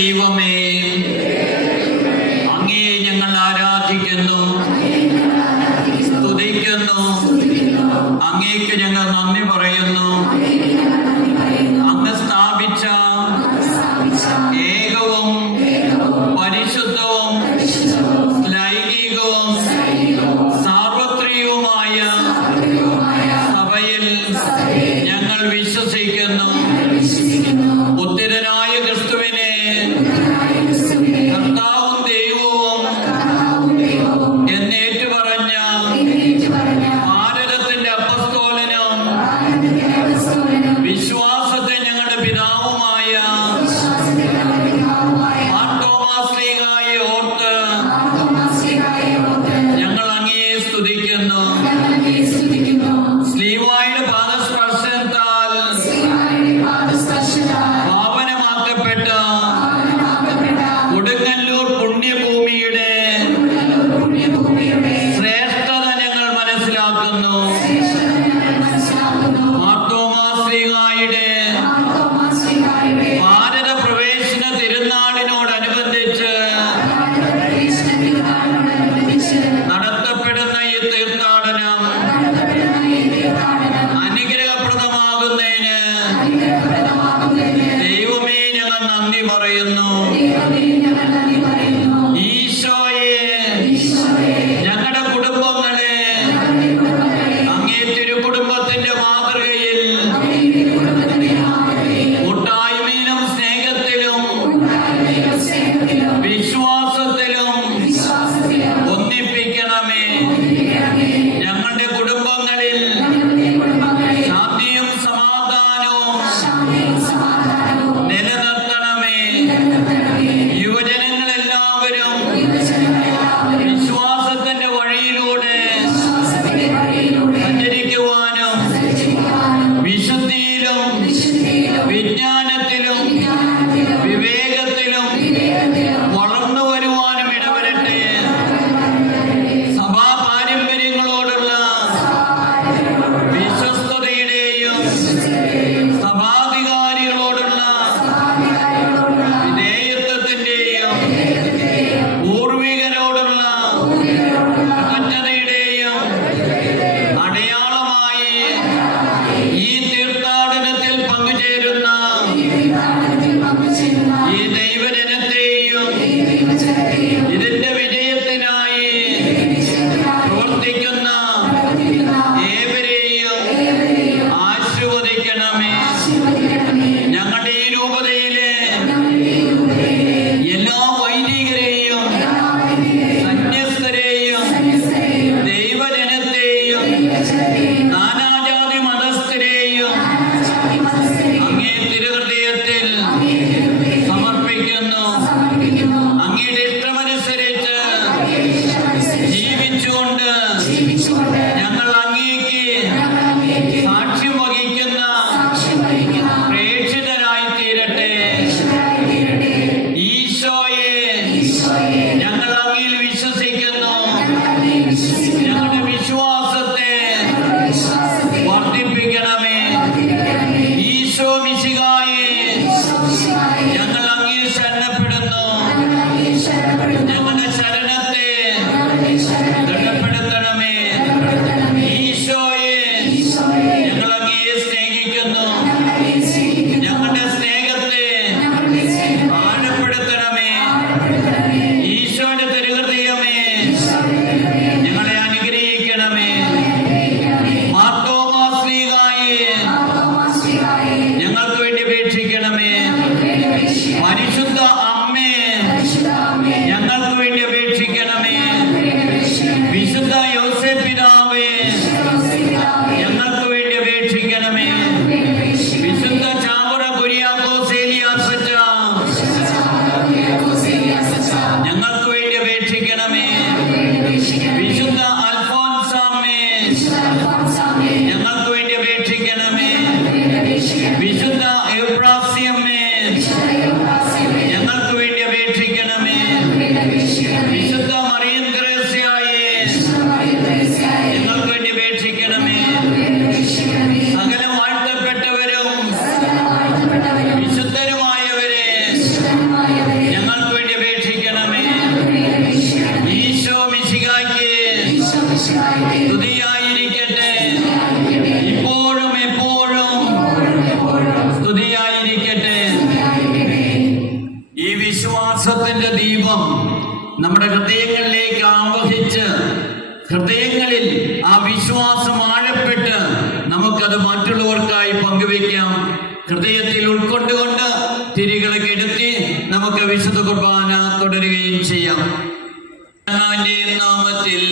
ദൈവമേ, അങ്ങയെ ഞങ്ങൾ ആരാധിക്കുന്നു, സ്തുതിക്കുന്നു. അങ്ങേക്ക് ഞങ്ങൾ നന്ദി പറയുന്നു. അങ്ങ് സ്ഥാപിച്ച ഏകവും പരിശുദ്ധവും ലൈംഗികവും സാർവത്രികവുമായ സഭയിൽ ഞങ്ങൾ വിശ്വസിക്കുന്നു. ഉത്തിരനായ ക്രിസ്തുവിനെ കർത്താവും ദൈവവും എന്നേറ്റു പറഞ്ഞ ഭാരതത്തിന്റെ അപ്പസ്തോലനും വിശ്വാസത്തെ ഞങ്ങളുടെ പിതാവുമായ മാർത്തോമാശ്ലീഹായെ ഓർത്ത് ഞങ്ങൾ അങ്ങയെ സ്തുതിക്കുന്നു. ശ്ലീഹായുടെ പാദസ്പർശനത്താൽ പാവനമാക്കപ്പെട്ട കൊടുങ്ങല്ലൂർ പുണ്യഭൂമിയുടെ ശ്രേഷ്ഠത ഞങ്ങൾ മനസ്സിലാക്കുന്നു. മാർത്തോമാശ്ലീഹായുടെ ഭാരത പ്രവേശന തിരുനാളിനോടനുബന്ധിച്ച് നടത്തപ്പെടുന്ന ഈ തീർത്ഥാടനം അനുഗ്രഹപ്രദമാകുന്നതിന് ദൈവമേ ഞങ്ങൾ നന്ദി പറയുന്നു. ഈശോയെ, ഞങ്ങളുടെ കുടുംബങ്ങളെ അങ്ങേ തിരുക്കുടുംബത്തിന്റെ മാതൃകയിൽ കൂട്ടായ്മയിലും സ്നേഹത്തിലും വിശ്വാസത്തിലും ഒന്നിപ്പിക്കണമേ. ഞങ്ങളുടെ കുടുംബങ്ങളിൽ ശാന്തിയും സമാധാനവും നിലനിർത്തണമേ. യുവജനങ്ങളെല്ലാവരും വിശ്വാസത്തിന്റെ വഴിയിലൂടെ സഞ്ചരിക്കുവാനും വിശുദ്ധിയിലും വിജ്ഞാനത്തിലും വിവേകത്തിലും വളർന്നു വരുവാനും ഇടവരട്ടെ. സഭാ പാരമ്പര്യങ്ങളോടുള്ള വിശ്വസ്തതയുടെയും സഭാധികാരികളോടുള്ള വിധേയത്വത്തിന്റെയും പൂർവികരോടുള്ള കൃതജ്ഞതയുടെയും അടയാളമായി ഈ തീർത്ഥാടനത്തിൽ പങ്കുചേരുന്ന ഈ ദൈവജനത്തെയും ഇതിന്റെ വിജയത്തിനായി പ്രവർത്തിക്കുന്ന ഏവരെയും ഹൃദയത്തിൽ ഉൾക്കൊണ്ടുകൊണ്ട് തിരികളെ കെടുത്തി നമുക്ക് വിശുദ്ധ കുർബാന തുടരുകയും ചെയ്യാം. അവന്റെ നാമത്തിൽ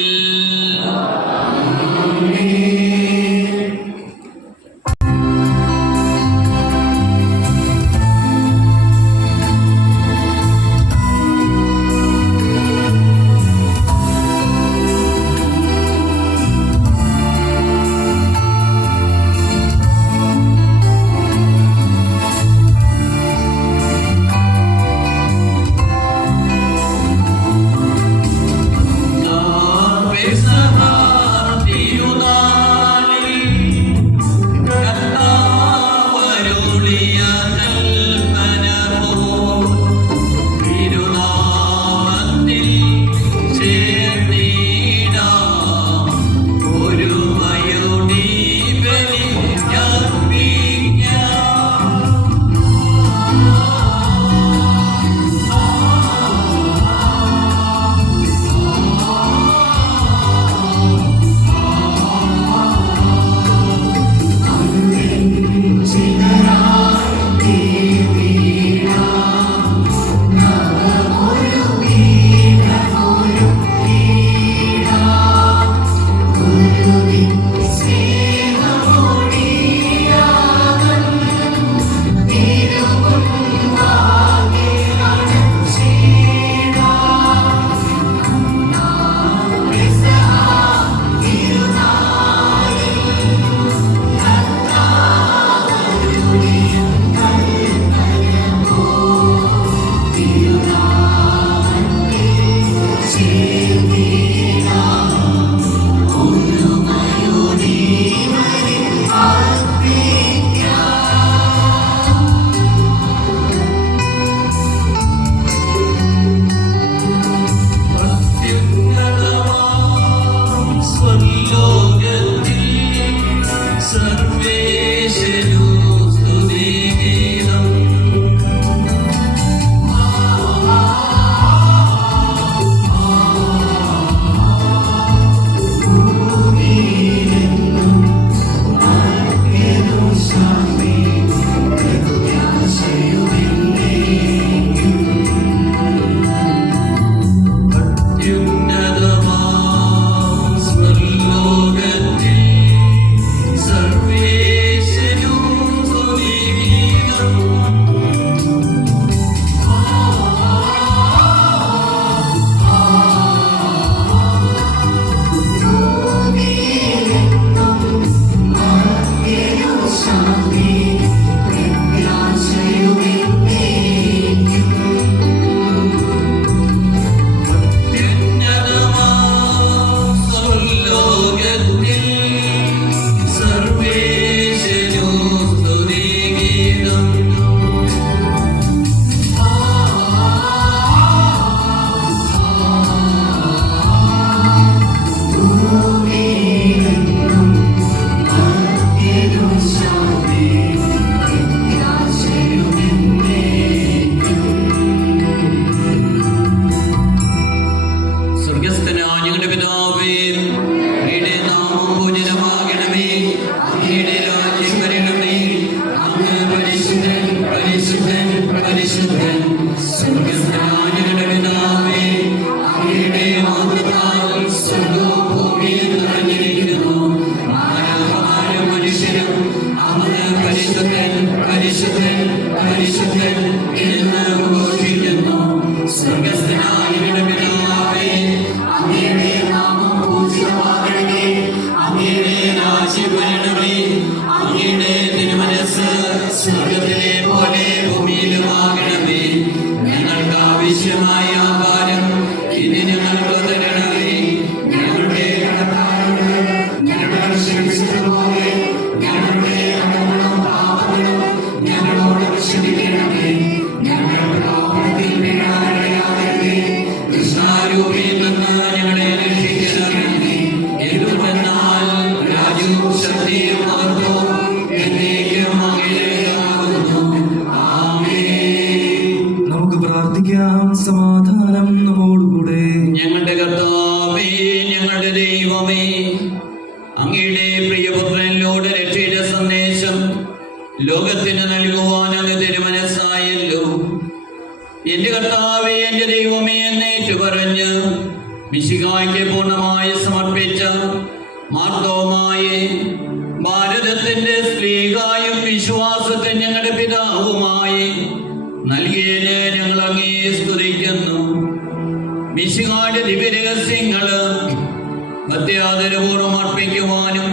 സമാധാനം നമ്മോടുകൂടെ. ഞങ്ങളുടെ കർത്താവേ, ഞങ്ങളുടെ ദൈവമേ, അങ്ങയുടെ പ്രിയപുത്രനിലൂടെ രക്ഷയുടെ സന്ദേശം ലോകത്തിന് നൽകുവാൻ അങ്ങ് തിരുമനസ്സായല്ലോ. എന്റെ കർത്താവേ, എന്റെ ദൈവമേ എന്നേറ്റു പറഞ്ഞ് മിശിഹായ്ക്ക് പൂർണ്ണമായി സമർപ്പിച്ച മാർത്തോമായെ, ഭാരതത്തിന്റെ സ്ത്രീകായും വിശ്വാസത്തെ ഞങ്ങളുടെ പിതാവുമായി നൽകിയതിന് ഞങ്ങൾ അങ്ങേ സ്തുതിക്കുന്നു. മിശിഹായുടെ ദിവ്യരഹസ്യങ്ങള് ഭക്ത്യാദരപൂർവ്വം അർപ്പിക്കുവാനും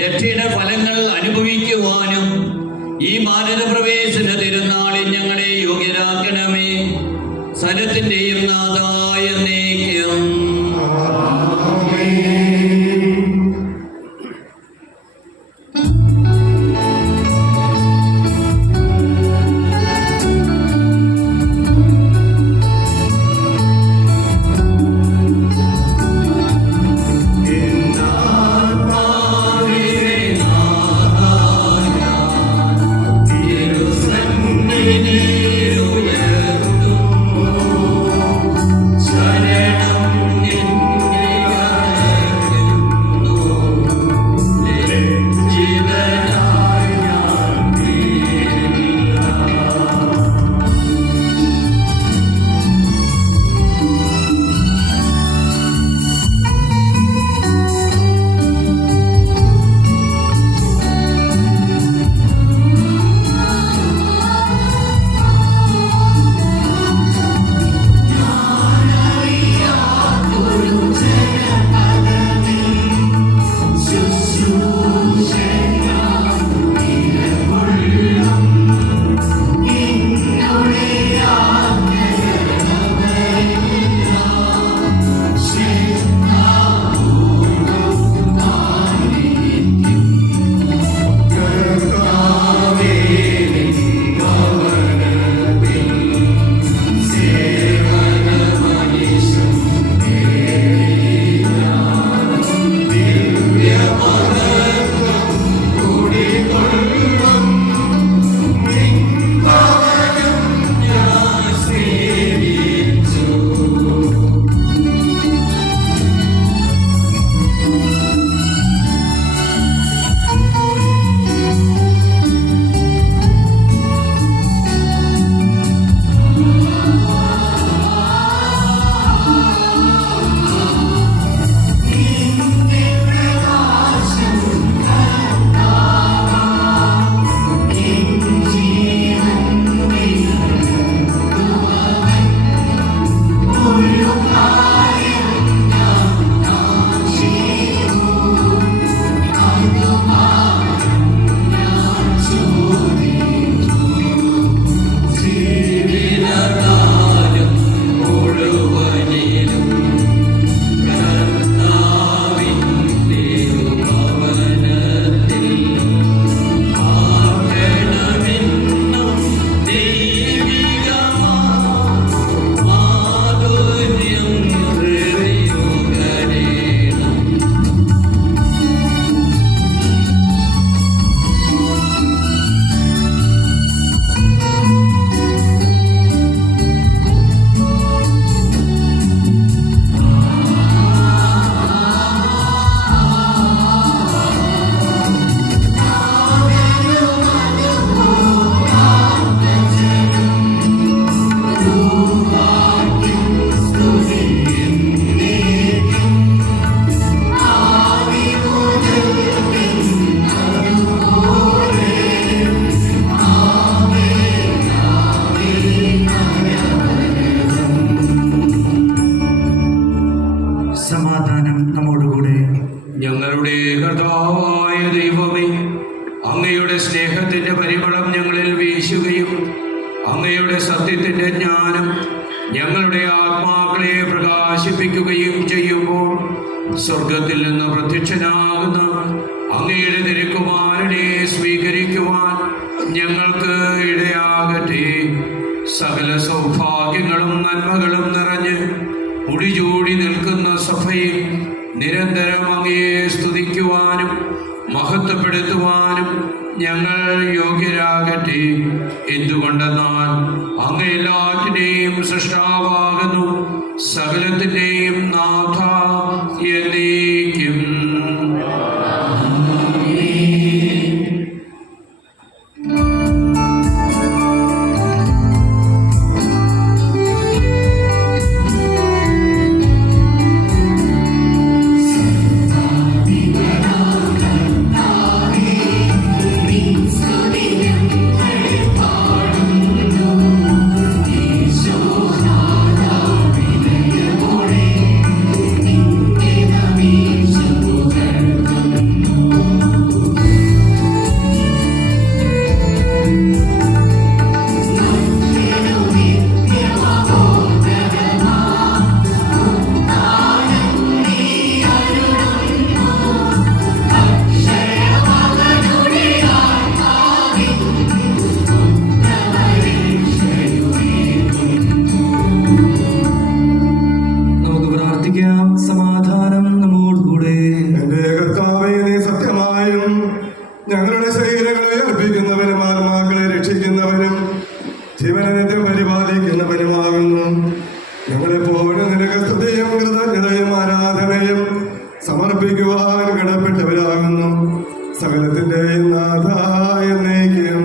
രക്ഷയുടെ ഫലങ്ങൾ അനുഭവിക്കുവാനും ഈ ഭാരതപ്രവേശന തിരുനാളിൽ ഞങ്ങളെ യോഗ്യരാക്കണമേ. സനത്തിന്റെയും നാഥായ എന്നേക്കും. സമാധാനം നമ്മോടുകൂടെ. ഞങ്ങളുടെ കർത്താവായ ദൈവമേ, അങ്ങയുടെ സ്നേഹത്തിന്റെ പരിമളം ഞങ്ങളിൽ വീശുകയും അങ്ങയുടെ സത്യത്തിന്റെ ജ്ഞാനം ഞങ്ങളുടെ ആത്മാക്കളെ പ്രകാശിപ്പിക്കുകയും ചെയ്യുമ്പോൾ സ്വർഗത്തിൽ നിന്ന് പ്രത്യക്ഷനാകുന്ന അങ്ങയുടെ തിരുക്കുമാരനെ സ്വീകരിക്കുവാൻ ഞങ്ങൾക്ക് ഇടയാകട്ടെ. സകല സൗഭാഗ്യങ്ങളും നന്മകളും നിറഞ്ഞ് മുടിചൂടി നിൽക്കുന്ന സഭയിൽ നിരന്തരം അങ്ങയെ സ്തുതിക്കുവാനും മഹത്വപ്പെടുത്തുവാനും ഞങ്ങൾ യോഗ്യരാകട്ടെ. എന്തുകൊണ്ടെന്നാൽ അങ്ങ് എല്ലാറ്റിനെയും സൃഷ്ടാവാകുന്നു, സകലത്തിൻ്റെയും നാഥ എന്നേക്കും. ഞങ്ങളുടെ ശരീരങ്ങളെ അർപ്പിക്കുന്നവനും ആത്മാക്കളെ രക്ഷിക്കുന്നവനും ജീവനത്തെ പരിപാലിക്കുന്നവനുമാകുന്നു. ഞങ്ങളെപ്പോഴും നിനക്ക് സ്തുതിയും കൃതജ്ഞതയും ആരാധനയും സമർപ്പിക്കുവാൻ കടപ്പെട്ടവരാകുന്നു. സകലത്തിന്റെയും നാഥായ എന്നേക്കും.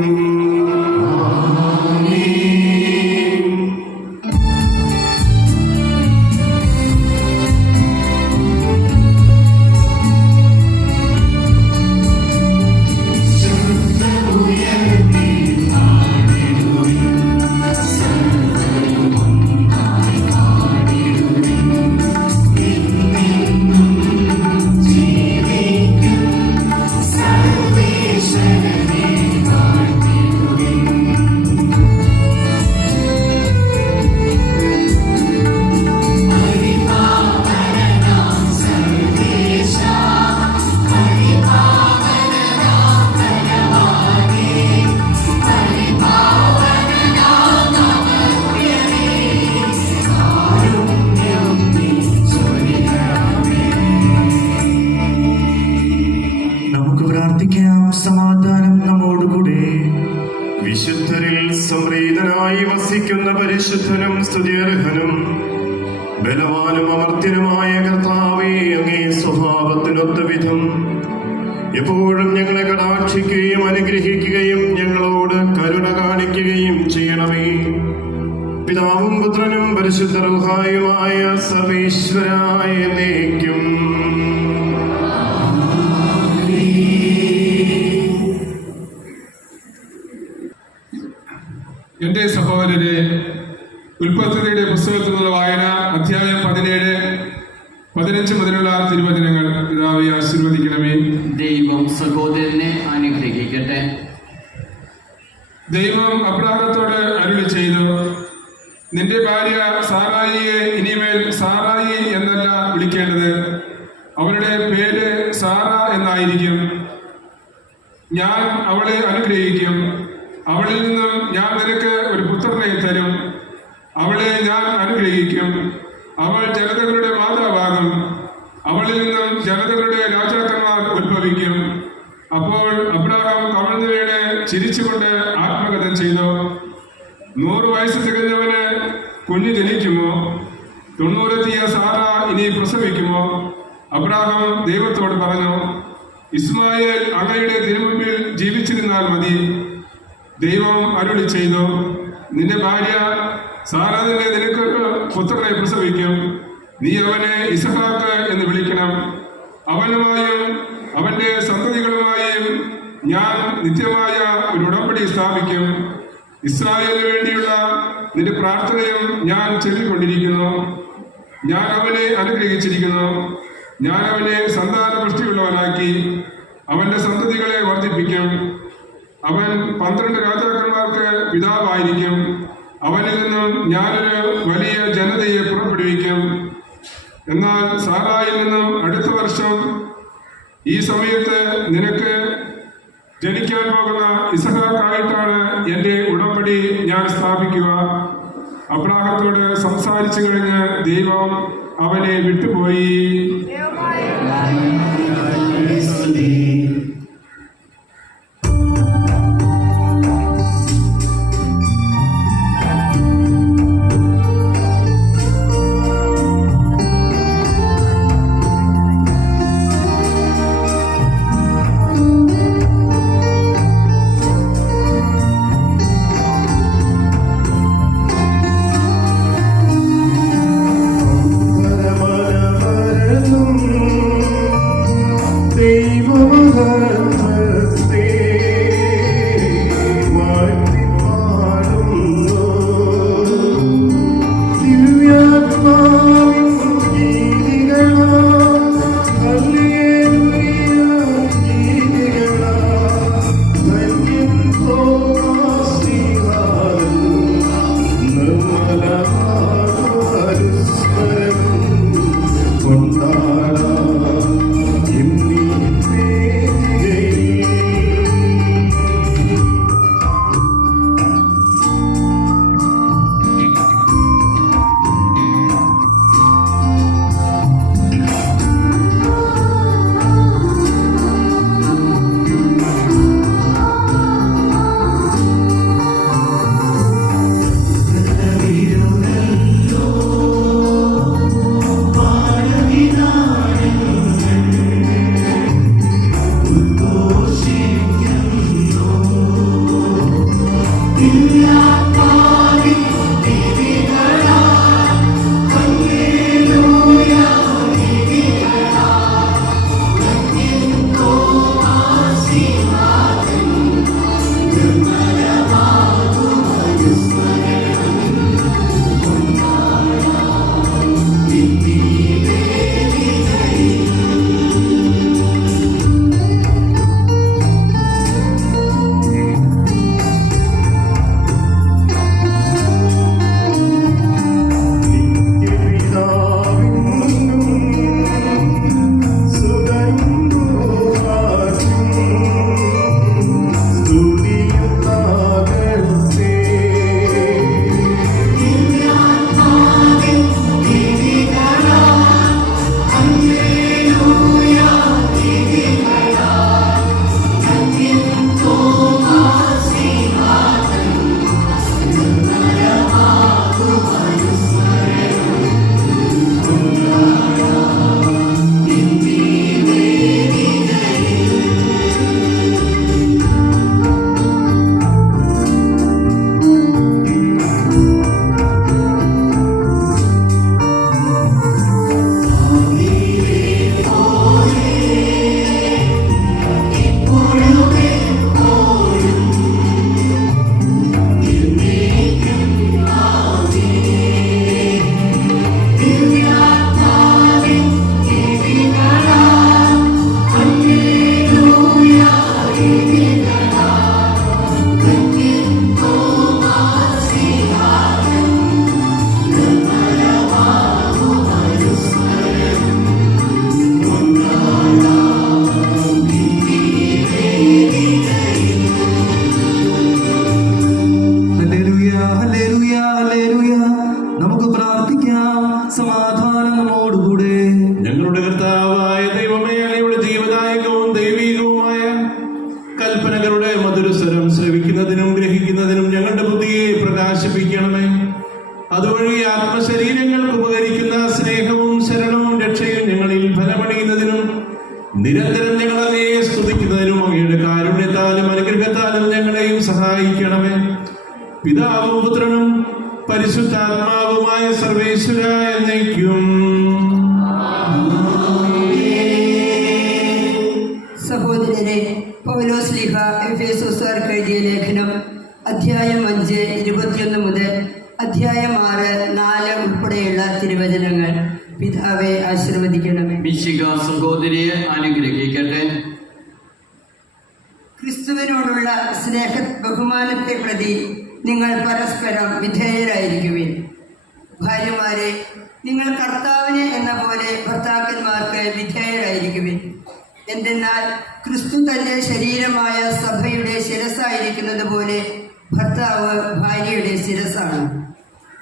നമുക്ക് പ്രാർത്ഥിക്കാം. സമാധാനം നമ്മോടുകൂടെ. വിശുദ്ധരിൽ സംപ്രീതനായി വസിക്കുന്ന പരിശുദ്ധനും സ്തുതിയർഹനും ബലവാനും അമർത്യനുമായ കർത്താവേ, അങ്ങേ സ്വഭാവത്തിനൊത്ത വിധം എപ്പോഴും ഞങ്ങളെ കടാക്ഷിക്കുകയും അനുഗ്രഹിക്കുകയും ഞങ്ങളോട് കരുണ കാണിക്കുകയും ചെയ്യണമേ. പിതാവും പുത്രനും പരിശുദ്ധ റൂഹായുമായ സർവീശ്വരായ എന്നേക്കും. എന്റെ സഹോദരരെ, ഉൽപ്പത്തിയുടെ പുസ്തകത്തിൽ നിന്നുള്ള വായന അധ്യായം 17, 15 മുതലുള്ള തിരുവചനങ്ങൾ പിതാവേ ആശീർവദിക്കണമേ. ദൈവം സഹോദരനെ അനുഗ്രഹിക്കട്ടെ. ദൈവം അബ്രാഹത്തോട് അരുളി ചെയ്തു, നിന്റെ ഭാര്യ സാറായിയെ ഇനിമേൽ സാറായി എന്നല്ല വിളിക്കേണ്ടത്, അവളുടെ പേര് സാറ എന്നായിരിക്കും. ഞാൻ അവളെ അനുഗ്രഹിക്കും, അവളിൽ നിന്നും ഞാൻ നിനക്ക് ഒരു പുത്രനെ തരും. അവളെ ഞാൻ അനുഗ്രഹിക്കും, അവൾ ജനതകളുടെ മാതാവാകും. അവളിൽ നിന്നും ജനതകളുടെ രാജാക്കന്മാർ ഉത്ഭവിക്കും. അപ്പോൾ അബ്രാഹാം കമിഴ്ന്നു വീണ് ചിരിച്ചുകൊണ്ട് ആത്മകഥം ചെയ്തു. 100 വയസ്സ് തികഞ്ഞവന് കുഞ്ഞ് ജനിക്കുമോ? 90 എത്തിയ സാറ ഇനി പ്രസവിക്കുമോ? അബ്രാഹാം ദൈവത്തോട് പറഞ്ഞു, ഇസ്മായേൽ അങ്ങയുടെ തിരുമുമ്പിൽ ജീവിച്ചിരുന്നാൽ മതി. ദൈവം അരുളി ചെയ്തു, നിന്റെ ഭാര്യ സാറ തന്നെ നിനക്കൊരു പുത്രനെ പ്രസവിക്കും. നീ അവനെ ഇസഹാക്ക് എന്ന് വിളിക്കണം. അവനുമായും അവന്റെ സന്തതികളുമായും ഞാൻ നിത്യമായ ഒരു ഉടമ്പടി സ്ഥാപിക്കും. ഇസ്രായേലിന് വേണ്ടിയുള്ള നിന്റെ പ്രാർത്ഥനയും ഞാൻ ചൊല്ലിക്കൊണ്ടിരിക്കുന്നു. ഞാൻ അവനെ അനുഗ്രഹിച്ചിരിക്കുന്നു. ഞാൻ അവനെ സന്താന പുഷ്ടിയുള്ളവനാക്കി അവന്റെ സന്തതികളെ വർദ്ധിപ്പിക്കും. അവൻ 12 രാജാക്കന്മാർക്ക് പിതാവായിരിക്കും. അവനിൽ നിന്നും ഞാനൊരു വലിയ ജനതയെ പുറപ്പെടുവിക്കും. എന്നാൽ സാറായിൽ നിന്നും അടുത്ത വർഷം ഈ സമയത്ത് നിനക്ക് ജനിക്കാൻ പോകുന്ന ഇസഹാക്കായിട്ടാണ് എൻ്റെ ഉടമ്പടി ഞാൻ സ്ഥാപിക്കുക. അബ്രാഹത്തോട് സംസാരിച്ചു കഴിഞ്ഞ് ദൈവം അവനെ വിട്ടുപോയി. ദൈവം ഹല്ലേലൂയ, ഹല്ലേലൂയ, ഹല്ലേലൂയ. നമുക്ക് പ്രാർത്ഥിക്കാം. സമാധാനം നമ്മോടുകൂടെ. ഞങ്ങളുടെ കർത്താവായ ദൈവമേ, അങ്ങയുടെ ജീവദായകവും ദൈവീകവുമായ കൽപ്പനകളുടെ മധുരസ്വരം ശ്രവിക്കുന്നതിനും ഗ്രഹിക്കുന്നതിനും ഞങ്ങളുടെ ബുദ്ധിയെ പ്രകാശിപ്പിക്കണമേ. അതുവഴി ആത്മശരീരങ്ങൾക്ക് ഉപകരിക്കുന്ന സ്നേഹവും ശരണവും രക്ഷയും ഞങ്ങളിൽ ഫലമണിയുന്നതിനും നിരന്തരം ഞങ്ങൾ അങ്ങയെ സ്തുതിക്കുന്നതിനും അങ്ങയുടെ കാരുണ്യത്താലും അനുഗ്രഹത്താലും ഞങ്ങളെയും സഹായിക്കണമേ. പിതാവും പുത്രനും പരിശുദ്ധാത്മാവുമായ സർവേശ്വര എന്നേക്കും. സഹോദരരെ, പൗലോസ്ലീഹ എഫേസോസുകാർക്ക് എഴുതിയ ലേഖനം അധ്യായം 5 21 മുതൽ അധ്യായം 6 4 ഉൾപ്പെടെയുള്ള തിരുവചനങ്ങൾ പിതാവെ ആശീർവദിക്കണമേ. മിശിക സഹോദരിയെ അനുഗ്രഹിക്കട്ടെ. ക്രിസ്തുവിനോടുള്ള സ്നേഹ ബഹുമാനത്തെ പ്രതി നിങ്ങൾ പരസ്പരം വിധേയരായിരിക്കുവിൻ. ഭാര്യമാരെ, നിങ്ങൾ കർത്താവിനെ എന്ന പോലെ ഭർത്താക്കന്മാർക്ക് വിധേയരായിരിക്കുവിൻ. എന്തെന്നാൽ ക്രിസ്തു തന്റെ ശരീരമായ സഭയുടെ ശിരസായിരിക്കുന്നത് പോലെ ഭർത്താവ് ഭാര്യയുടെ ശിരസാണ്.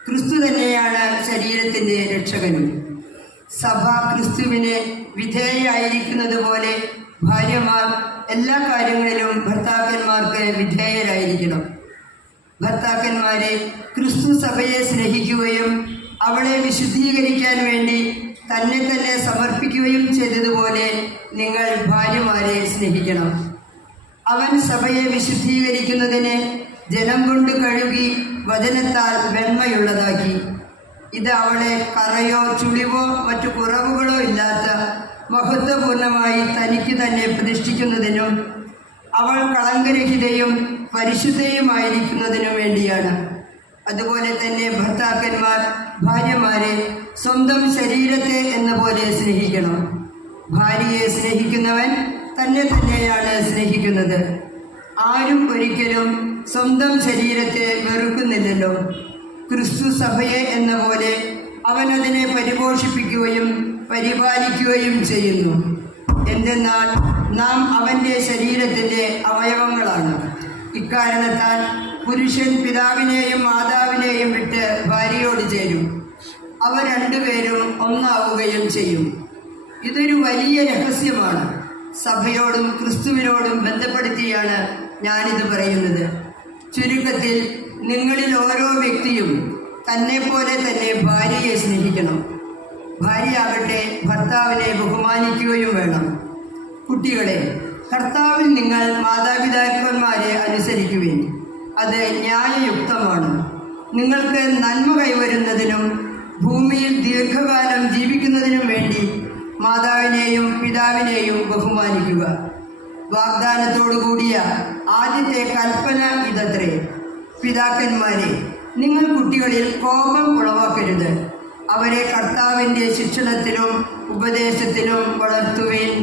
ക്രിസ്തു തന്നെയാണ് ശരീരത്തിന്റെ രക്ഷകനും. സഭ ക്രിസ്തുവിന് വിധേയരായിരിക്കുന്നത് പോലെ ഭാര്യമാർ എല്ലാ കാര്യങ്ങളിലും ഭർത്താക്കന്മാർക്ക് വിധേയരായിരിക്കണം. ഭർത്താക്കന്മാരെ, ക്രിസ്തു സഭയെ സ്നേഹിക്കുകയും അവളെ വിശുദ്ധീകരിക്കാൻ വേണ്ടി തന്നെ തന്നെ സമർപ്പിക്കുകയും ചെയ്തതുപോലെ നിങ്ങൾ ഭാര്യമാരെ സ്നേഹിക്കണം. അവൻ സഭയെ വിശുദ്ധീകരിക്കുന്നതിന് ജലം കൊണ്ട് കഴുകി വചനത്താൽ വെണ്മയുള്ളതാക്കി. ഇത് അവളെ കറയോ ചുളിവോ മറ്റു കുറവുകളോ ഇല്ലാത്ത മഹത്വപൂർണമായി തനിക്ക് തന്നെ പ്രതിഷ്ഠിക്കുന്നതിനും അവൾ കളങ്കരഹിതയും പരിശുദ്ധയുമായിരിക്കുന്നതിനു വേണ്ടിയാണ്. അതുപോലെ തന്നെ ഭർത്താക്കന്മാർ ഭാര്യമാരെ സ്വന്തം ശരീരത്തെ എന്ന പോലെ സ്നേഹിക്കണം. ഭാര്യയെ സ്നേഹിക്കുന്നവൻ തന്നെ തന്നെയാണ് സ്നേഹിക്കുന്നത്. ആരും ഒരിക്കലും സ്വന്തം ശരീരത്തെ വെറുക്കുന്നില്ലല്ലോ. ക്രിസ്തു സഭയെ എന്ന പോലെ അവൻ അതിനെ പരിപോഷിപ്പിക്കുകയും പരിപാലിക്കുകയും ചെയ്യുന്നു. എന്തെന്നാൽ നാം അവൻ്റെ ശരീരത്തിൻ്റെ അവയവങ്ങളാണ്. ഇക്കാരണത്താൽ പുരുഷൻ പിതാവിനെയും മാതാവിനെയും വിട്ട് ഭാര്യയോട് ചേരും. അവർ രണ്ടുപേരും ഒന്നാവുകയും ചെയ്യും. ഇതൊരു വലിയ രഹസ്യമാണ്. സഭയോടും ക്രിസ്തുവിനോടും ബന്ധപ്പെടുത്തിയാണ് ഞാനിത് പറയുന്നത്. ചുരുക്കത്തിൽ, നിങ്ങളിൽ ഓരോ വ്യക്തിയും തന്നെ പോലെ തന്നെ ഭാര്യയെ സ്നേഹിക്കണം. ഭാര്യയാകട്ടെ ഭർത്താവിനെ ബഹുമാനിക്കുകയും വേണം. കുട്ടികളെ, കർത്താവിൽ നിങ്ങൾ മാതാപിതാക്കന്മാരെ അനുസരിക്കുവിൻ. അത് ന്യായയുക്തമാണ്. നിങ്ങൾക്ക് നന്മ കൈവരുന്നതിനും ഭൂമിയിൽ ദീർഘകാലം ജീവിക്കുന്നതിനും വേണ്ടി മാതാവിനെയും പിതാവിനെയും ബഹുമാനിക്കുക. വാഗ്ദാനത്തോടു കൂടിയ ആദ്യത്തെ കൽപ്പന ഇതത്രേ: പിതാക്കന്മാരെ, നിങ്ങൾ കുട്ടികളിൽ കോപം ഉളവാക്കരുത്. അവരെ കർത്താവിൻ്റെ ശിക്ഷണത്തിലും ഉപദേശത്തിലും വളർത്തുവിൻ.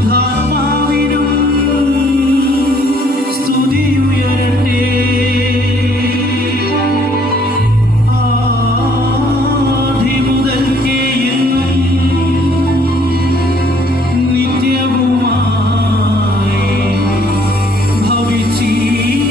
പരിശുദ്ധാത്മാവിനും സ്തുതി ഉയരട്ടെ. ആദി മുതൽക്കേ എന്നും നിത്യവുമായി ഭവിച്ചിടട്ടെ.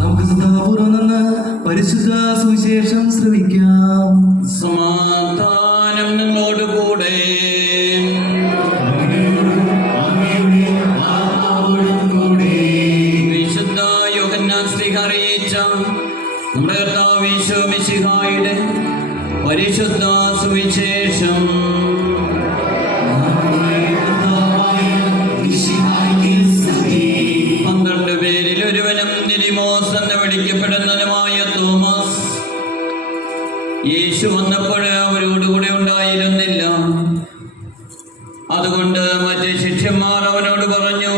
നമുക്ക് സദാപൂർവം നിന്ന് പരിശുദ്ധ സുവിശേഷം ശ്രവിക്കാം. സമാധാനം നിങ്ങളോട് കൂടെ. വിശുദ്ധ യോഹന്നാൻ ശ്ലീഹ അറിയിച്ച നമ്മുടെ കർത്താവ് ഈശോ മിശിഹായുടെ പരിശുദ്ധ സുവിശേഷം. പന്ത്രണ്ട് പേരിൽ ഒരുവനും ദിദിമോസ് എന്ന് വിളിക്കപ്പെടുന്നതുമായ തോമസ് യേശു വന്നപ്പോൾ അവരോടുകൂടെ ഉണ്ടായിരുന്നില്ല. അതുകൊണ്ട് മറ്റ് ശിഷ്യന്മാർ അവനോട് പറഞ്ഞു,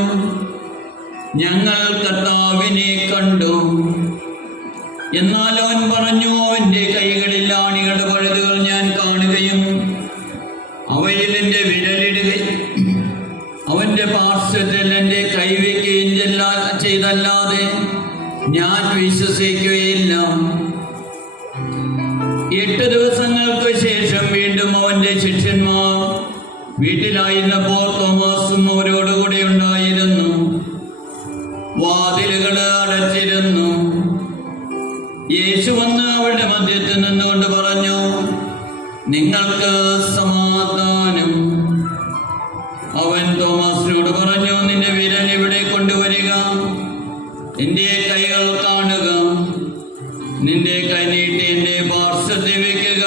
ഞങ്ങൾ കർത്താവിനെ കണ്ടു. എന്നാൽ അവൻ പറഞ്ഞു, അവൻ്റെ കൈകളിൽ ആണികളുടെ പഴുതുകൾ ഞാൻ കാണുകയും അവയിൽ എൻ്റെ വിരലിടുകയും അവൻ്റെ പാർശ്വത്തിൽ എൻ്റെ കൈവയ്ക്കുകയും ചെയ്തല്ലാതെ ഞാൻ വിശ്വസിക്കുകയില്ല. 8 ദിവസങ്ങൾക്ക് ശേഷം വീണ്ടും അവൻ്റെ ശിഷ്യന്മാർ വീട്ടിലായിരുന്നപ്പോൾ തോമസും അവരോടുകൂടെ ഉണ്ടായിരുന്നു. വാതിലുകൾ അടച്ചിരുന്നു. യേശു വന്ന് അവരുടെ മധ്യത്തിൽ നിന്നുകൊണ്ട് പറഞ്ഞു, നിങ്ങൾക്ക് സമാധാനം. അവൻ തോമസിനോട് പറഞ്ഞു, നിന്റെ വിരൽ ഇവിടെ കൊണ്ടുവരിക, എൻ്റെ കൈകൾ കാണുക. നിന്റെ കൈ നീട്ടി എൻ്റെ പാർശ്വത്തിൽ വയ്ക്കുക.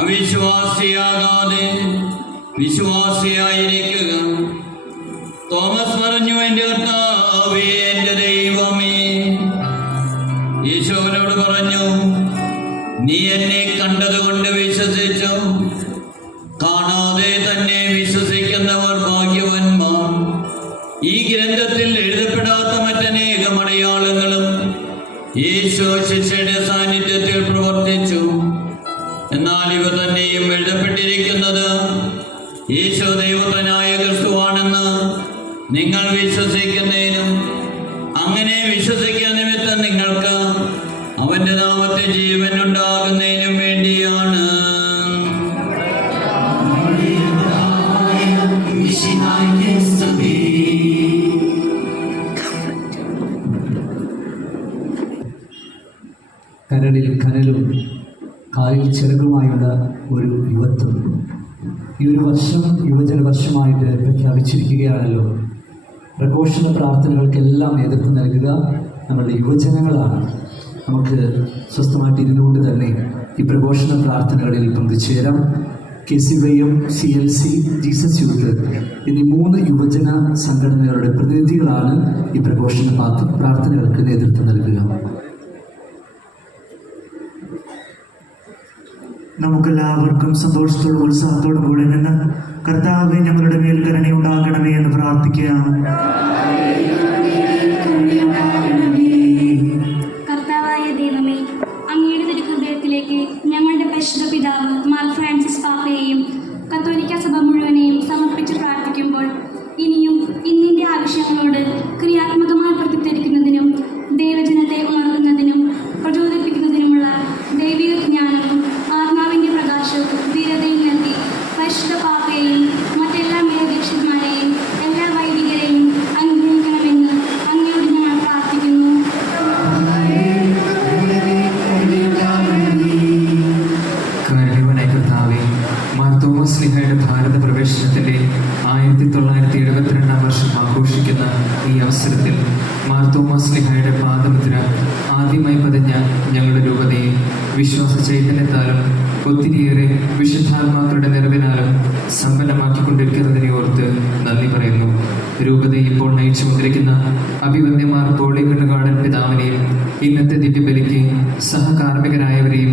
അവിശ്വാസിയാകാതെ വിശ്വാസിയായിരിക്കുക. തോമസ് പറഞ്ഞു, എൻ്റെ കർത്താവേ, എൻ്റെ ദൈവമേ. യേശുവിനോട് പറഞ്ഞു, നീ എന്നെ കണ്ടതുകൊണ്ട് വിശ്വസിച്ചു. കാണാതെ തന്നെ വിശ്വസിക്കുന്നവർ ഭാഗ്യവാന്മാർ. ഈ ഗ്രന്ഥത്തിൽ എഴുതപ്പെടാത്ത മറ്റനേകം അടയാളങ്ങളും യേശു ശിഷ്യയുടെ സാന്നിധ്യത്തിൽ പ്രവർത്തിച്ചു. എന്നാൽ ഇവ തന്നെയും എഴുതപ്പെട്ടിരിക്കുന്നത് യേശു ദൈവത്തനായ ക്രിസ്തുവാണെന്ന് നിങ്ങൾ വിശ്വസിക്കുന്നതിനും അങ്ങനെ വിശ്വസിക്കാൻ നിമിത്തം നിങ്ങൾക്ക് അവന്റെ നാമത്തിൽ ജീവൻ ഉണ്ടാകുന്നതിനും വേണ്ടിയാണ്. കരടിൽ കനലും കാലിൽ ചിറകുമായുള്ള ഒരു യുവത്വം. ഈ ഒരു വർഷം യുവജന വർഷമായിട്ട് പ്രഖ്യാപിച്ചിരിക്കുകയാണല്ലോ. പ്രഘോഷണ പ്രാർത്ഥനകൾക്കെല്ലാം നേതൃത്വം നൽകുക നമ്മളുടെ യുവജനങ്ങളാണ്. നമുക്ക് സ്വസ്ഥമായിട്ട് ഇരുന്നുകൊണ്ട് തന്നെ ഈ പ്രഘോഷണ പ്രാർത്ഥനകളിൽ പങ്കുചേരാം. KCYM, CLC, ജീസസ് യൂത്ത് എന്നീ 3 യുവജന സംഘടനകളുടെ പ്രതിനിധികളാണ് ഈ പ്രഘോഷണ പ്രാർത്ഥനകൾക്ക് നേതൃത്വം നൽകുക. നമുക്കെല്ലാവർക്കും സന്തോഷത്തോടും ഉത്സാഹത്തോടും കൂടെ നിന്ന് കർത്താവേ, ഞങ്ങളുടെ മേൽ കരുണയുണ്ടാകണമേ എന്ന് പ്രാർത്ഥിക്കാം. കർത്താവായ ദൈവമേ, അങ്ങയുടെ തിരുഹൃദയത്തിലേക്ക് ഞങ്ങളുടെ പരിശുദ്ധ പിതാവ് മാർ ഫ്രാൻസിസ് പാപ്പയെയും കത്തോലിക്ക സഭ മുഴുവനെയും സമർപ്പിച്ച് പ്രാർത്ഥിക്കുമ്പോൾ ഇനിയും ഇന്നിൻ്റെ ആവശ്യങ്ങളോട് ക്രിയാത്മകമായി പ്രതികരിക്കുന്നതിനും ദൈവജനത്തെ ഉണർത്തുന്നതിനും പ്രചോദിപ്പിക്കുന്നതിനുമുള്ള ദൈവിക ജ്ഞാനവും ആത്മാവിൻ്റെ പ്രകാശവും ധീരതയും നൽകി പരിശുദ്ധ പാപ്പയെയും മറ്റെല്ലാ മേലധ്യക്ഷന്മാരെയും എല്ലാ വൈദികരെയും അനുഗ്രഹിക്കണമെന്ന് അങ്ങയോട് ഞങ്ങൾ പ്രാർത്ഥിക്കുന്നു. കാരുണ്യവാനായ കർത്താവേ, മാർ തോമസ് ശ്ലീഹായുടെ ഭാരത പ്രവേശനത്തിൻ്റെ 1972 വർഷം ആഘോഷിക്കുന്ന ഈ അവസരത്തിൽ മാർ തോമസ് ശ്ലീഹായുടെ പാദമുദ്ര ആദ്യമായി പതിഞ്ഞ ഞങ്ങളുടെ രൂപതയെ വിശ്വാസ ചൈതന്യത്താലും ഒത്തിരിയേറെ വിശുദ്ധാത്മാക്കളുടെ നിറവിനാലും സമ്പന്നമാക്കിക്കൊണ്ടിരിക്കുന്നതിനെ ഓർത്ത് നന്ദി പറയുന്നു. രൂപതയെ ഇപ്പോൾ നയിച്ചുകൊണ്ടിരിക്കുന്ന അഭിവന്യമാർ പോളിക്കണ്ണുകാടൻ പിതാവിനെയും ഇന്നത്തെ ദിവ്യബലിക്ക് സഹകാർമ്മികരായവരെയും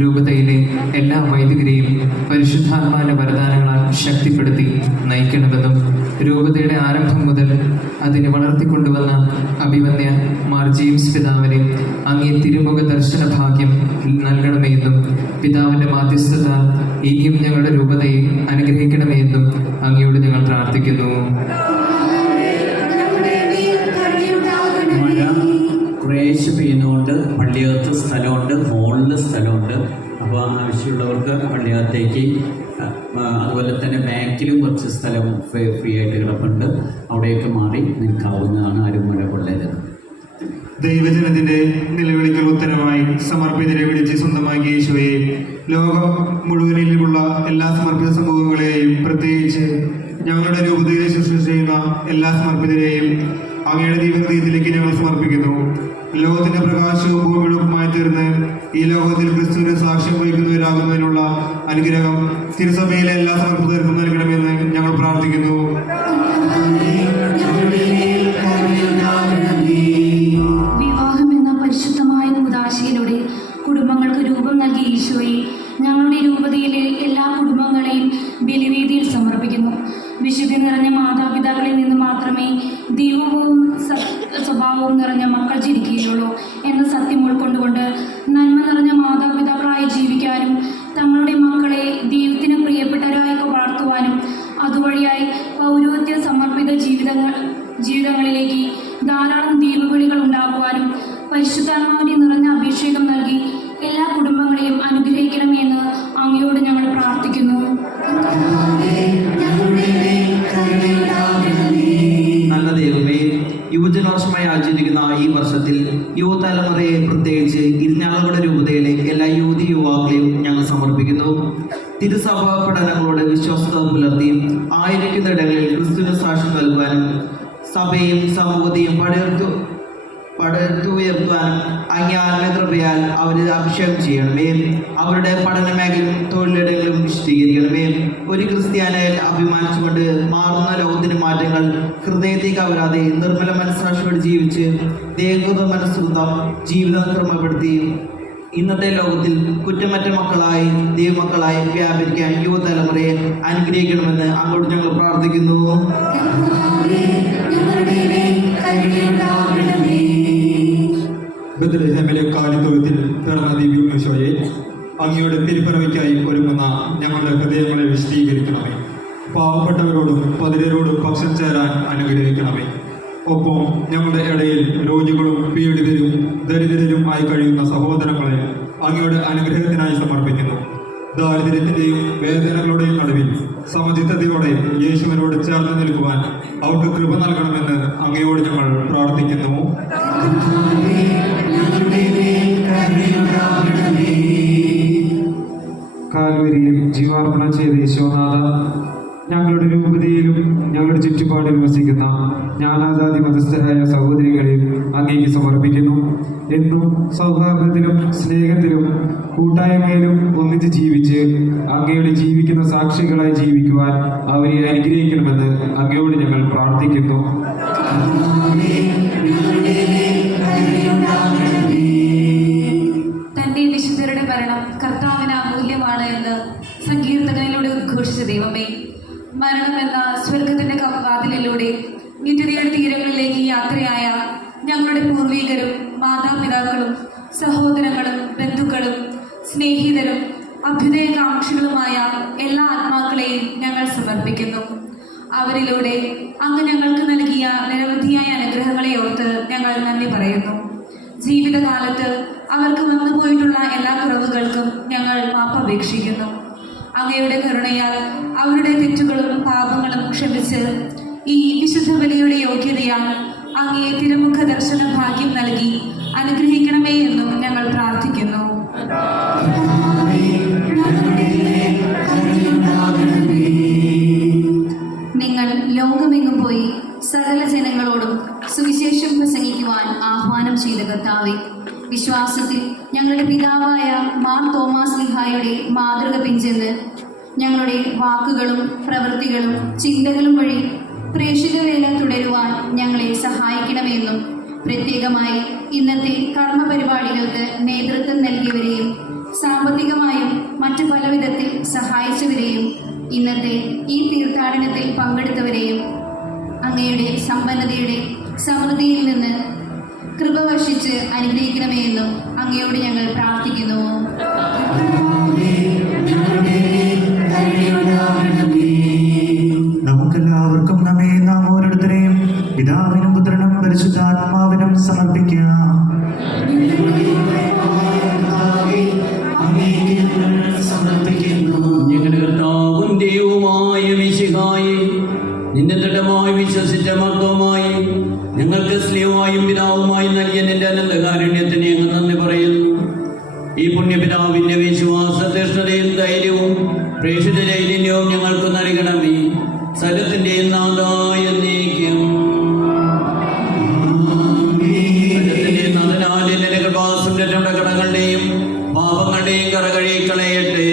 രൂപതയിലെ എല്ലാ വൈദികരെയും പരിശുദ്ധാത്മാവിന്റെ വരദാനങ്ങളാൽ ശക്തിപ്പെടുത്തി നയിക്കണമെന്നും രൂപതയുടെ ആരംഭം മുതൽ അതിനെ വളർത്തിക്കൊണ്ടുവന്ന അഭിവന്യ മാർ ജെയിംസ് പിതാവിനെ അങ്ങേ തിരുമുഖ ദർശന ഭാഗ്യം നൽകണമേ എന്നും പിതാവിന്റെ മാധ്യസ്ഥത ഇനിയും ഞങ്ങളുടെ രൂപതയെ അനുഗ്രഹിക്കണമേ എന്നും അങ്ങയോട് ഞങ്ങൾ പ്രാർത്ഥിക്കുന്നു. മഴ കുറേശ്ശെ പെയ്യുന്നതുകൊണ്ട് പള്ളിയകത്ത് സ്ഥലമുണ്ട്, ഹോളിൽ സ്ഥലമുണ്ട്. അപ്പോൾ ആവശ്യമുള്ളവർക്ക് പള്ളിയകത്തേക്ക്, അതുപോലെ തന്നെ ബാക്കിലും കുറച്ച് സ്ഥലം ഫ്രീ ആയിട്ട് കിടപ്പുണ്ട്, അവിടെയൊക്കെ മാറി നിൽക്കാവുന്നതാണ്. ആരും മഴ കൊള്ളരുത്. ദൈവജനത്തിന്റെ നിലവിളികൾ ഉത്തരമായി സമർപ്പിതരെ വിളിച്ച് സ്വന്തമാക്കിയ യേശുവയെ ലോകം മുഴുവനിലുമുള്ള എല്ലാ സമർപ്പിത സമൂഹങ്ങളെയും, പ്രത്യേകിച്ച് ഞങ്ങളുടെ രൂപതയെ ശുശ്രൂഷ ചെയ്യുന്ന എല്ലാ സമർപ്പിതരെയും അങ്ങയുടെ ദൈവഹൃദയത്തിലേക്ക് ഞങ്ങൾ സമർപ്പിക്കുന്നു. ലോകത്തിന്റെ പ്രകാശവും ഭൂമിയുമായി തീർന്ന് ഈ ലോകത്തിൽ ക്രിസ്തുവിന് സാക്ഷ്യം വഹിക്കുന്നവരാകുന്നതിനുള്ള അനുഗ്രഹം തിരുസഭയിലെ എല്ലാ സമർപ്പിതർക്കും നൽകണമെന്ന് ഞങ്ങൾ പ്രാർത്ഥിക്കുന്നു. വിവാഹം എന്ന പരിശുദ്ധമായ കൂദാശയിലൂടെ കുടുംബങ്ങൾക്ക് രൂപം നൽകിയ ഈശോയെ ഞങ്ങളുടെ രൂപതയിലെ എല്ലാ കുടുംബങ്ങളെയും ബലിവേദിയിൽ സമർപ്പിക്കുന്നു. വിശുദ്ധി നിറഞ്ഞ മാതാപിതാക്കളിൽ നിന്ന് മാത്രമേ ദൈവവും സ്വഭാവവും നിറഞ്ഞ മക്കൾ ജനിക്കുകയുള്ളൂ എന്ന സത്യം ഉൾക്കൊണ്ടുകൊണ്ട് നന്മ നിറഞ്ഞ മാതാപിതാക്കളായി ജീവിക്കാനും തങ്ങളുടെ മക്കളെ ദൈവത്തിന് പ്രിയപ്പെട്ടവരായി വളർത്തുവാനും അതുവഴിയായി പൗരോഹിത്യ സമർപ്പിത ജീവിതങ്ങളിലേക്ക് ധാരാളം ദൈവവിളികൾ ഉണ്ടാക്കുവാനും പരിശുദ്ധാത്മാവിന്റെ നിറഞ്ഞ അഭിഷേകം നൽകി എല്ലാ കുടുംബങ്ങളെയും അനുഗ്രഹിക്കണമെന്ന് അങ്ങയോട് ഞങ്ങൾ പ്രാർത്ഥിക്കുന്നു. നല്ല ദൈവമേ, യുവജനോത്സവമായി ആചരിക്കുന്ന ഈ വർഷത്തിൽ യുവതലമുറയെ, പ്രത്യേകിച്ച് ഇരിഞ്ഞാലക്കുട രൂപതയിലെ എല്ലാ യുവതി യുവാക്കളെയും ഞങ്ങൾ സമർപ്പിക്കുന്നു. തിരുസഭാ പഠനങ്ങളോട് വിശ്വാസത പുലർത്തി ആയിരിക്കുന്ന ഇടങ്ങളിൽ ക്രിസ്തുവിന് സാക്ഷ്യം നൽകുവാനും സഭയും സമൂഹത്തെയും പടുത്തുയർത്തുവാനും അങ്ങേ ആത്മകൃപയാൽ അവരെ അഭിഷേകം ചെയ്യണമേ. അവരുടെ പഠന മേഖലയും തൊഴിലിടങ്ങളും വിശദീകരിക്കണമേ. ഒരു ക്രിസ്ത്യാനിയിൽ അഭിമാനിച്ചുകൊണ്ട് മാറുന്ന ലോകത്തിന്റെ മാറ്റങ്ങൾ ഹൃദയത്തേക്ക് അവരാതെ നിർമ്മല മനസ്സാക്ഷിയോട് ജീവിച്ച് ദേഹകൃത മനസ്സുദ്ധം ജീവിതം ക്രമപ്പെടുത്തി ഇന്നത്തെ ലോകത്തിൽ കുറ്റമറ്റ മക്കളായി ദൈവമക്കളായി വ്യാപരിക്കാൻ യുവതലമുറയെ അനുഗ്രഹിക്കണമെന്ന് അങ്ങോട്ട് ഞങ്ങൾ പ്രാർത്ഥിക്കുന്നു. ബത്ലഹേമിലെ കാലിത്തൊഴുത്തിൽ പിറന്ന ദിവ്യമീശോയെ അങ്ങയുടെ തിരുപ്പിറവിക്കായി ഒരുങ്ങുന്ന ഞങ്ങളുടെ ഹൃദയങ്ങളെ വിശദീകരിക്കണമേ. പാവപ്പെട്ടവരോടും പതിരരോടും പക്ഷം ചേരാൻ അനുഗ്രഹിക്കണമേ. ഒപ്പം ഞങ്ങളുടെ ഇടയിൽ രോഗികളും പീഡിതരും ദരിദ്രരും ആയി കഴിയുന്ന സഹോദരങ്ങളെ അങ്ങയുടെ അനുഗ്രഹത്തിനായി സമർപ്പിക്കുന്നു. ദാരിദ്ര്യത്തിന്റെയും വേദനകളുടെയും നടുവിൽ സമചിത്തതയോടെ യേശുവിനോട് ചേർന്ന് നിൽക്കുവാൻ അവർക്ക് കൃപ നൽകണമെന്ന് അങ്ങയോട് ഞങ്ങൾ പ്രാർത്ഥിക്കുന്നു. കാൽവരിയിൽ ജീവാർപ്പണം ചെയ്ത യേശോനാഥ, ഞങ്ങളുടെ രൂപതയിലും ഞങ്ങളുടെ ചുറ്റുപാടിൽ വസിക്കുന്ന ജ്ഞാനാജാതി മതസ്ഥരായ സഹോദരികളെയും അങ്ങേക്ക് സമർപ്പിക്കുന്നു. എന്നും സൗഹാർദ്ദത്തിലും സ്നേഹത്തിലും കൂട്ടായ്മയിലും ഒന്നിച്ച് ജീവിച്ച് അങ്ങയുടെ ജീവിക്കുന്ന സാക്ഷികളായി ജീവിക്കുവാൻ അവരെ അനുഗ്രഹിക്കണമെന്ന് അങ്ങയോട് ഞങ്ങൾ പ്രാർത്ഥിക്കുന്നു. തന്റെ വിശുദ്ധരുടെ ഭരണം കർത്താവിന് അമൂല്യമാണ് എന്ന് സങ്കീർത്തകനിലൂടെ ഉദ്ഘോഷിച്ച ദൈവമേ, മരണമെന്ന സ്വർഗത്തിന്റെ വാതിലിലൂടെ നിത്യതയുടെ തീരങ്ങളിലേക്ക് യാത്രയായ ഞങ്ങളുടെ പൂർവികരും മാതാപിതാക്കളും സഹോദരങ്ങളും ബന്ധുക്കളും സ്നേഹിതരും അഭ്യുദയകാംക്ഷികളുമായ എല്ലാ ആത്മാക്കളെയും ഞങ്ങൾ സമർപ്പിക്കുന്നു. അവരിലൂടെ അങ്ങ് ഞങ്ങൾക്ക് നൽകിയ നിരവധിയായ അനുഗ്രഹങ്ങളെ ഓർത്ത് ഞങ്ങൾ നന്ദി പറയുന്നു. ജീവിതകാലത്ത് അവർക്ക് വന്നുപോയിട്ടുള്ള എല്ലാ കുറവുകൾക്കും ഞങ്ങൾ മാപ്പപേക്ഷിക്കുന്നു. അങ്ങയുടെ കരുണയാൽ അവരുടെ തെറ്റുകളും പാപങ്ങളും ക്ഷമിച്ച് ഈ വിശുദ്ധ ബലിയുടെ യോഗ്യതയാൽ അങ്ങയെ തിരുമുഖ ദർശന ഭാഗ്യം നൽകി അനുഗ്രഹിക്കണമേ എന്നും ഞങ്ങൾ പ്രാർത്ഥിക്കുന്നു. നിങ്ങൾ ലോകമെങ്ങും പോയി സകല ജനങ്ങളോടും സുവിശേഷം പ്രസംഗിക്കുവാൻ ആഹ്വാനം ചെയ്ത കർത്താവേ, വിശ്വാസത്തിൽ ഞങ്ങളുടെ പിതാവായ മാർ തോമാസ് ലിഹായുടെ മാതൃക പിഞ്ചെന്ന് ഞങ്ങളുടെ വാക്കുകളും പ്രവൃത്തികളും ചിന്തകളും വഴി പ്രേക്ഷിത വേല തുടരുവാൻ ഞങ്ങളെ സഹായിക്കണമെന്നും പ്രത്യേകമായി ഇന്നത്തെ കർമ്മപരിപാടികൾക്ക് നേതൃത്വം നൽകിയവരെയും സാമ്പത്തികമായും മറ്റു പല വിധത്തിൽ സഹായിച്ചവരെയും ഇന്നത്തെ ഈ തീർത്ഥാടനത്തിൽ പങ്കെടുത്തവരെയും അങ്ങയുടെ സമ്പന്നതയുടെ സമൃദ്ധിയിൽ നിന്ന് കൃപ വർഷിച്ച് അനുഗ്രഹിക്കണമെന്നും അങ്ങയോട് ഞങ്ങൾ പ്രാർത്ഥിക്കുന്നു. നമുക്കെല്ലാവർക്കും നമ്മെ നാം ഓരോരുത്തരെയും പിതാവിനും പുത്രനും പരിശുദ്ധാത്മാവിനും സമർപ്പിക്കാം. ഞങ്ങളുടെ കർത്താവും ദൈവവുമായ മിശിഹായെ, നിന്റെ ദൃഢമായി വിശ്വസിച്ച മർദ്ദവുമായി ഞങ്ങൾക്ക് സ്നേഹമായും പിതാവുമായി നൽകിയ നിന്റെ അനന്തകാരുണ്യത്തിന് ഞങ്ങൾ നന്ദി പറയുന്നു. ഈ പുണ്യപിതാവിന്റെ വിശ്വാസ തീഷ്ണതയും ധൈര്യവും പ്രേക്ഷിത ചൈതന്യവും ഞങ്ങൾക്ക് നൽകണമേ. സകലത്തിന്റെ നാഥായ നീക്കും നാഥനാലിന്റെ കൃപാസം രക്ഷയുടെ കടങ്ങളുടെയും പാപങ്ങളുടെയും കറകഴി കളയട്ടെ.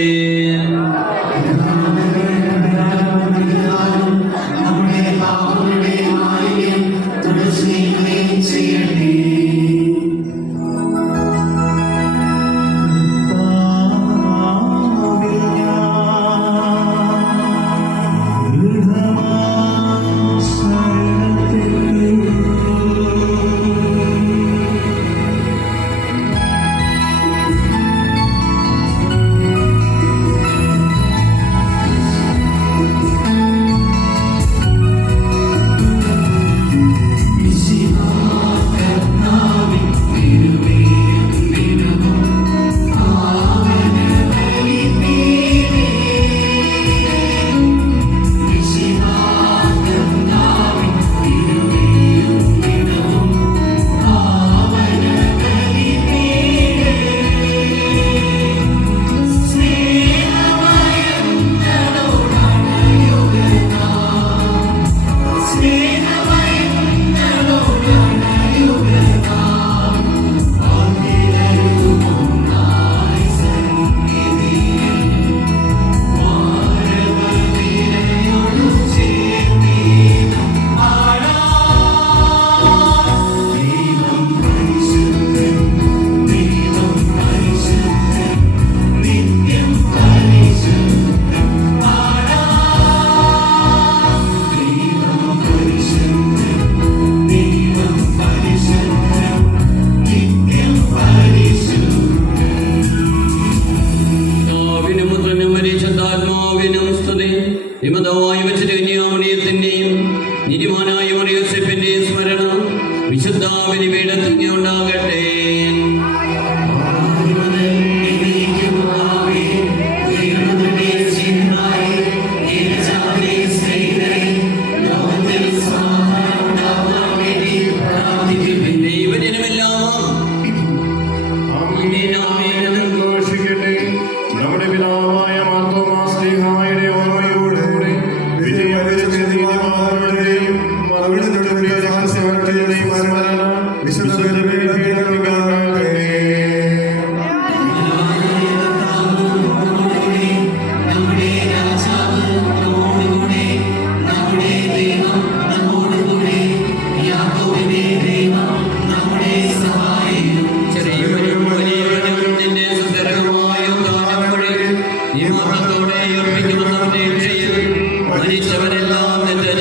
നീതിമാനായ മറിയോസേപ്പിന്റെയും സ്മരണ വിശുദ്ധ ബലിപീഠത്തിൽ ഉണ്ടാകട്ടെ. മരിച്ചവരെല്ലാം നിന്റെ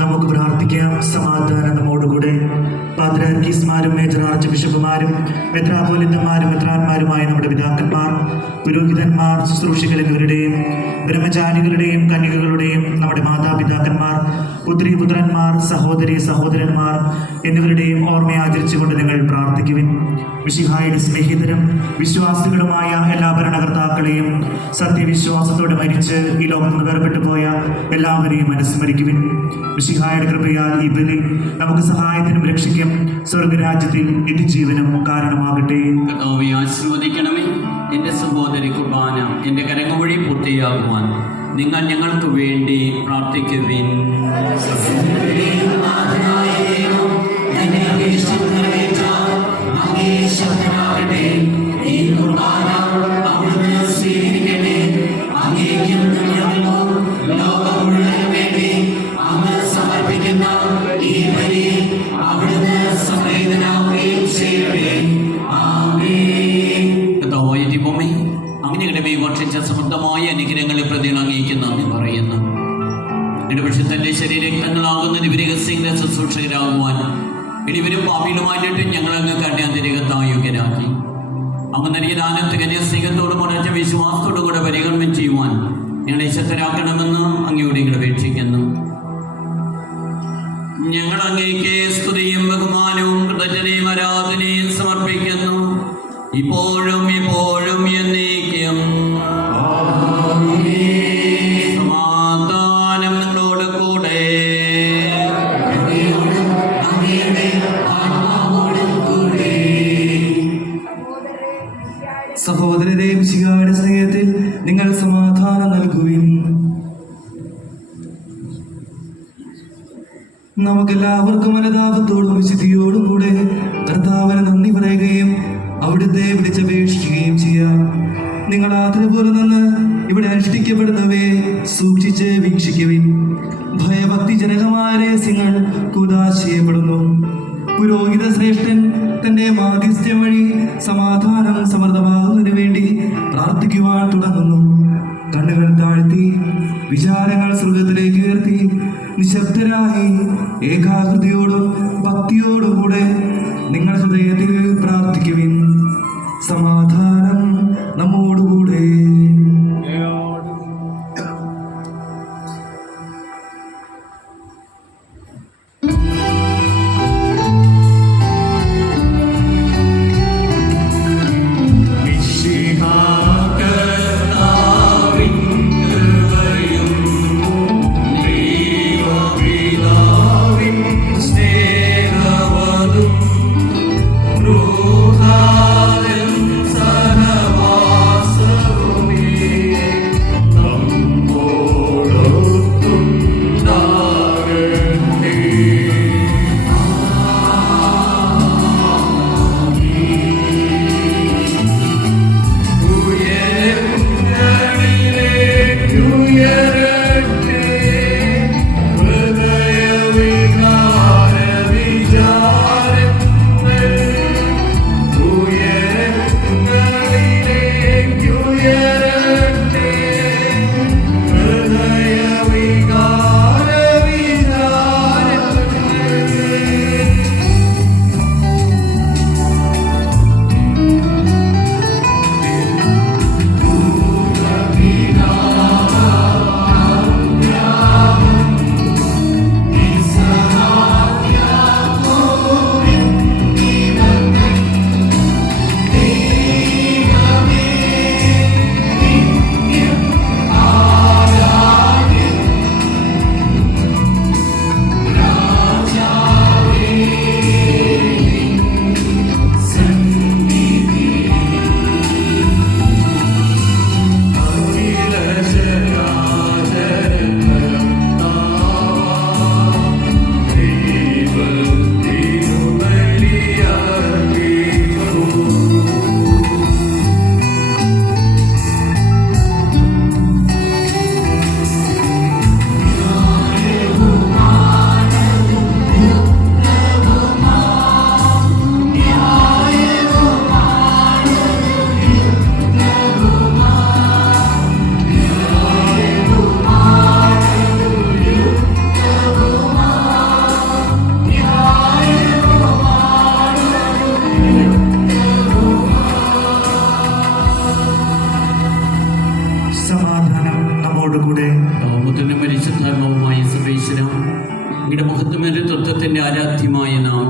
നമുക്ക് പ്രാർത്ഥിക്കാം. സമാധാനം നമ്മോടുകൂടെ. പാത്രിയാർക്കീസ്മാരും മേജർ ആർച്ച് ബിഷപ്പുമാരും മെത്രാപോലിത്തന്മാരും മെത്രാന്മാരുമായ നമ്മുടെ പിതാക്കന്മാർ, പുരോഹിതന്മാർ, ശുശ്രൂഷികൾ എന്നിവരുടെയും ബ്രഹ്മചാരികളുടെയും കന്യകകളുടെയും നമ്മുടെ മാതാപിതാക്കന്മാർ, പുത്രി പുത്രന്മാർ, സഹോദരി സഹോദരന്മാർ എന്നിവരുടെയും ഓർമ്മ ആചരിച്ചുകൊണ്ട് നിങ്ങൾ പ്രാർത്ഥിക്കുവിൻ. മിശിഹായുടെ സ്നേഹിതരും വിശ്വാസികളുമായ എല്ലാ ഭരണകർത്താക്കളെയും സത്യവിശ്വാസത്തോടെ മരിച്ച് ഈ ലോകത്ത് നിന്ന് വേർപെട്ടു പോയ എല്ലാവരെയും അനുസ്മരിക്കുവിൻ. മിശിഹായുടെ കൃപയാൽ ഈ ബലി നമുക്ക് സഹായത്തിനും രക്ഷയ്ക്കും സ്വർഗരാജ്യത്തിൽ നിത്യജീവനും കാരണമാകട്ടെ. കർത്താവേ, ആശീർവദിക്കണമേ. എൻ്റെ സഹോദരി കുർബാന എൻ്റെ കരങ്ങൾ വഴി പൂർത്തിയാകുവാൻ നിങ്ങൾ ഞങ്ങൾക്ക് വേണ്ടി പ്രാർത്ഥിക്കുവിൻ. അങ്ങനെയുടെ വർഷിച്ച സമൃദ്ധമായ അനുഗ്രഹങ്ങളെ പ്രതി അങ്ങേക്ക് നന്ദി പറയുന്നു. ഇടപക്ഷത്തിന്റെ ശരീരക്തങ്ങളാകുന്ന ദിവരഹസ്യങ്ങളുടെ ശുശ്രൂഷകരാകുവാൻ ഇടിവരും പാപികളുമായിട്ട് ഞങ്ങൾ അങ്ങ് കന്യാതിരകത്തായി യോഗ്യരാക്കി. അങ്ങ് നൽകിയ ദാനത്തെ കന്യാസ്നേഹത്തോടും ഉറച്ച വിശ്വാസത്തോടും കൂടെ പരിഗണനം ചെയ്യുവാൻ ഞങ്ങളെ ശക്തരാക്കണമെന്ന് അങ്ങയോട് ഞങ്ങൾ അപേക്ഷിക്കുന്നു. ഞങ്ങൾ അങ്ങേക്ക് സ്തുതിയും ബഹുമാനവും കൃതജ്ഞതയും ആരാധനയും സമർപ്പിക്കുന്നു, ഇപ്പോഴും എപ്പോഴും എന്നേക്കും. സമാധാനം നിങ്ങളോട് കൂടെ. സഹോദരരെ, മിശിഹായുടെ സ്നേഹത്തിൽ നിങ്ങൾ സമാധാനം നൽകുവിൻ. നമുക്കെല്ലാവർക്കും അനുതാപത്തോടും വിശുദ്ധിയോടും കൂടെ കർത്താവിന് നന്ദി പറയുകയും അവിടുത്തെ വിളിച്ചപേക്ഷിക്കുകയും ചെയ്യാം. നിങ്ങൾ ആദരപൂർവ്വം നിന്ന് ഇവിടെ അനുഷ്ഠിക്കപ്പെടുന്നവയെ സൂക്ഷിച്ച് വീക്ഷിക്കുവിൻ. ഭയഭക്തിജനകമായ രഹസ്യങ്ങൾ കൂദാശ ചെയ്യപ്പെടുന്നു. പുരോഹിത ശ്രേഷ്ഠൻ തന്റെ മാധ്യസ്ഥ്യം വഴി സമാധാനം സമൃദ്ധമാകുന്നതിന് വേണ്ടി പ്രാർത്ഥിക്കുവാൻ തുടങ്ങുന്നു. കണ്ണുകൾ താഴ്ത്തി വിചാരങ്ങൾ സ്വർഗത്തിലേക്ക് ഉയർത്തി നിശബ്ദരായി ഏകാഗ്രതയോടും ഭക്തിയോടും കൂടെ നിങ്ങൾ ഹൃദയത്തിൽ പ്രാർത്ഥിക്കുവിൻ. സമാധാനം നമ്മോടുകൂടെ. Ruha അങ്ങയുടെ മഹത്വമേറിയ തത്വത്തിൻ്റെ ആരാധ്യമായ നാമം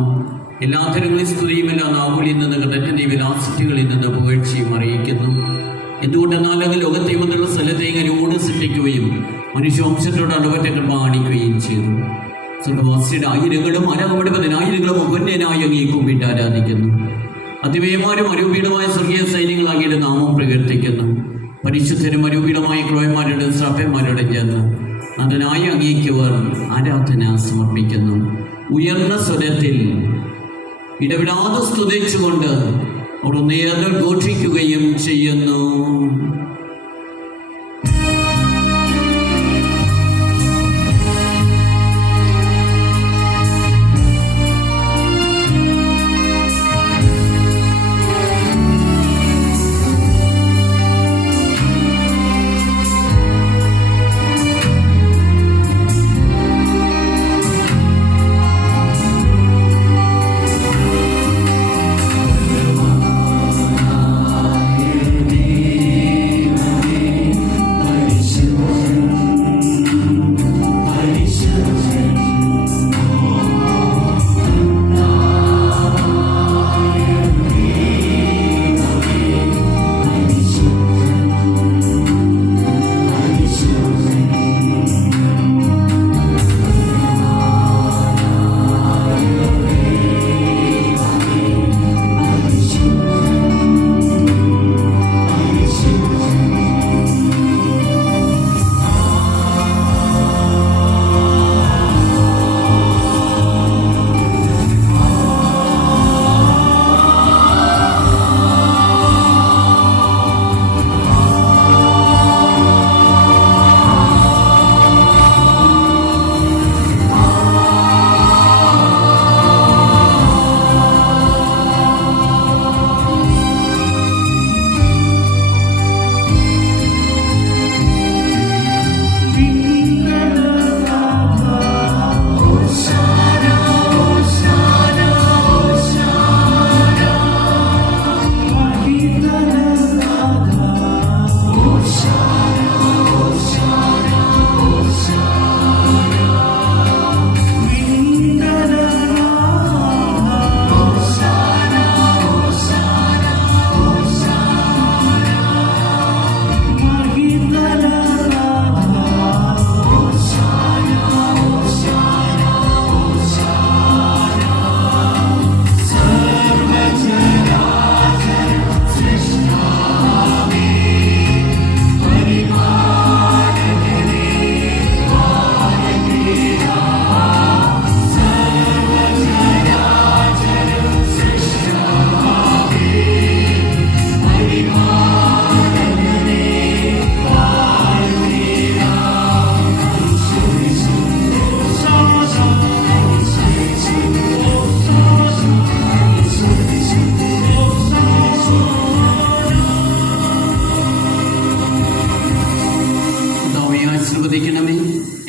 എല്ലാ തരങ്ങളിൽ സ്തുതിയും എല്ലാ നാവുകളിൽ നിന്ന് കടറ്റിൻ്റെ വിലാസിറ്റികളിൽ നിന്ന് പുകഴ്ചയും അറിയിക്കുന്നു. എന്തുകൊണ്ടെന്നാൽ അങ്ങ് ലോകത്തെ മുതലുള്ള സ്ഥലത്തെ ഇങ്ങനെയോട് സൃഷ്ടിക്കുകയും മനുഷ്യവംശത്തോട് അളവറ്റ കൃപ കാണിക്കുകയും ചെയ്തു. സ്വർഗവാസിയുടെ ആയിരങ്ങളും അനകമയുടെ 10,000ങ്ങളും ഉപന്യനായി അങ്ങേ കുമ്പിട്ട് ആരാധിക്കുന്നു. അതിവേയമാരും അരൂപീഠമായ സ്വർഗീയ സൈന്യങ്ങൾ അങ്ങയുടെ നാമം പ്രകീർത്തിക്കുന്നു. പരിശുദ്ധരും അരൂപീഠമായ ക്രോയന്മാരുടെ ശ്രഭ്യന്മാരുടെ ചേർന്ന് അതിനായി അങ്ങേക്കവർ ആരാധന സമർപ്പിക്കുന്നു. ഉയർന്ന സ്വരത്തിൽ ഇടവിടാതെ സ്തുതിച്ചുകൊണ്ട് അവർ നേർകൾ ഘോഷിക്കുകയും ചെയ്യുന്നു.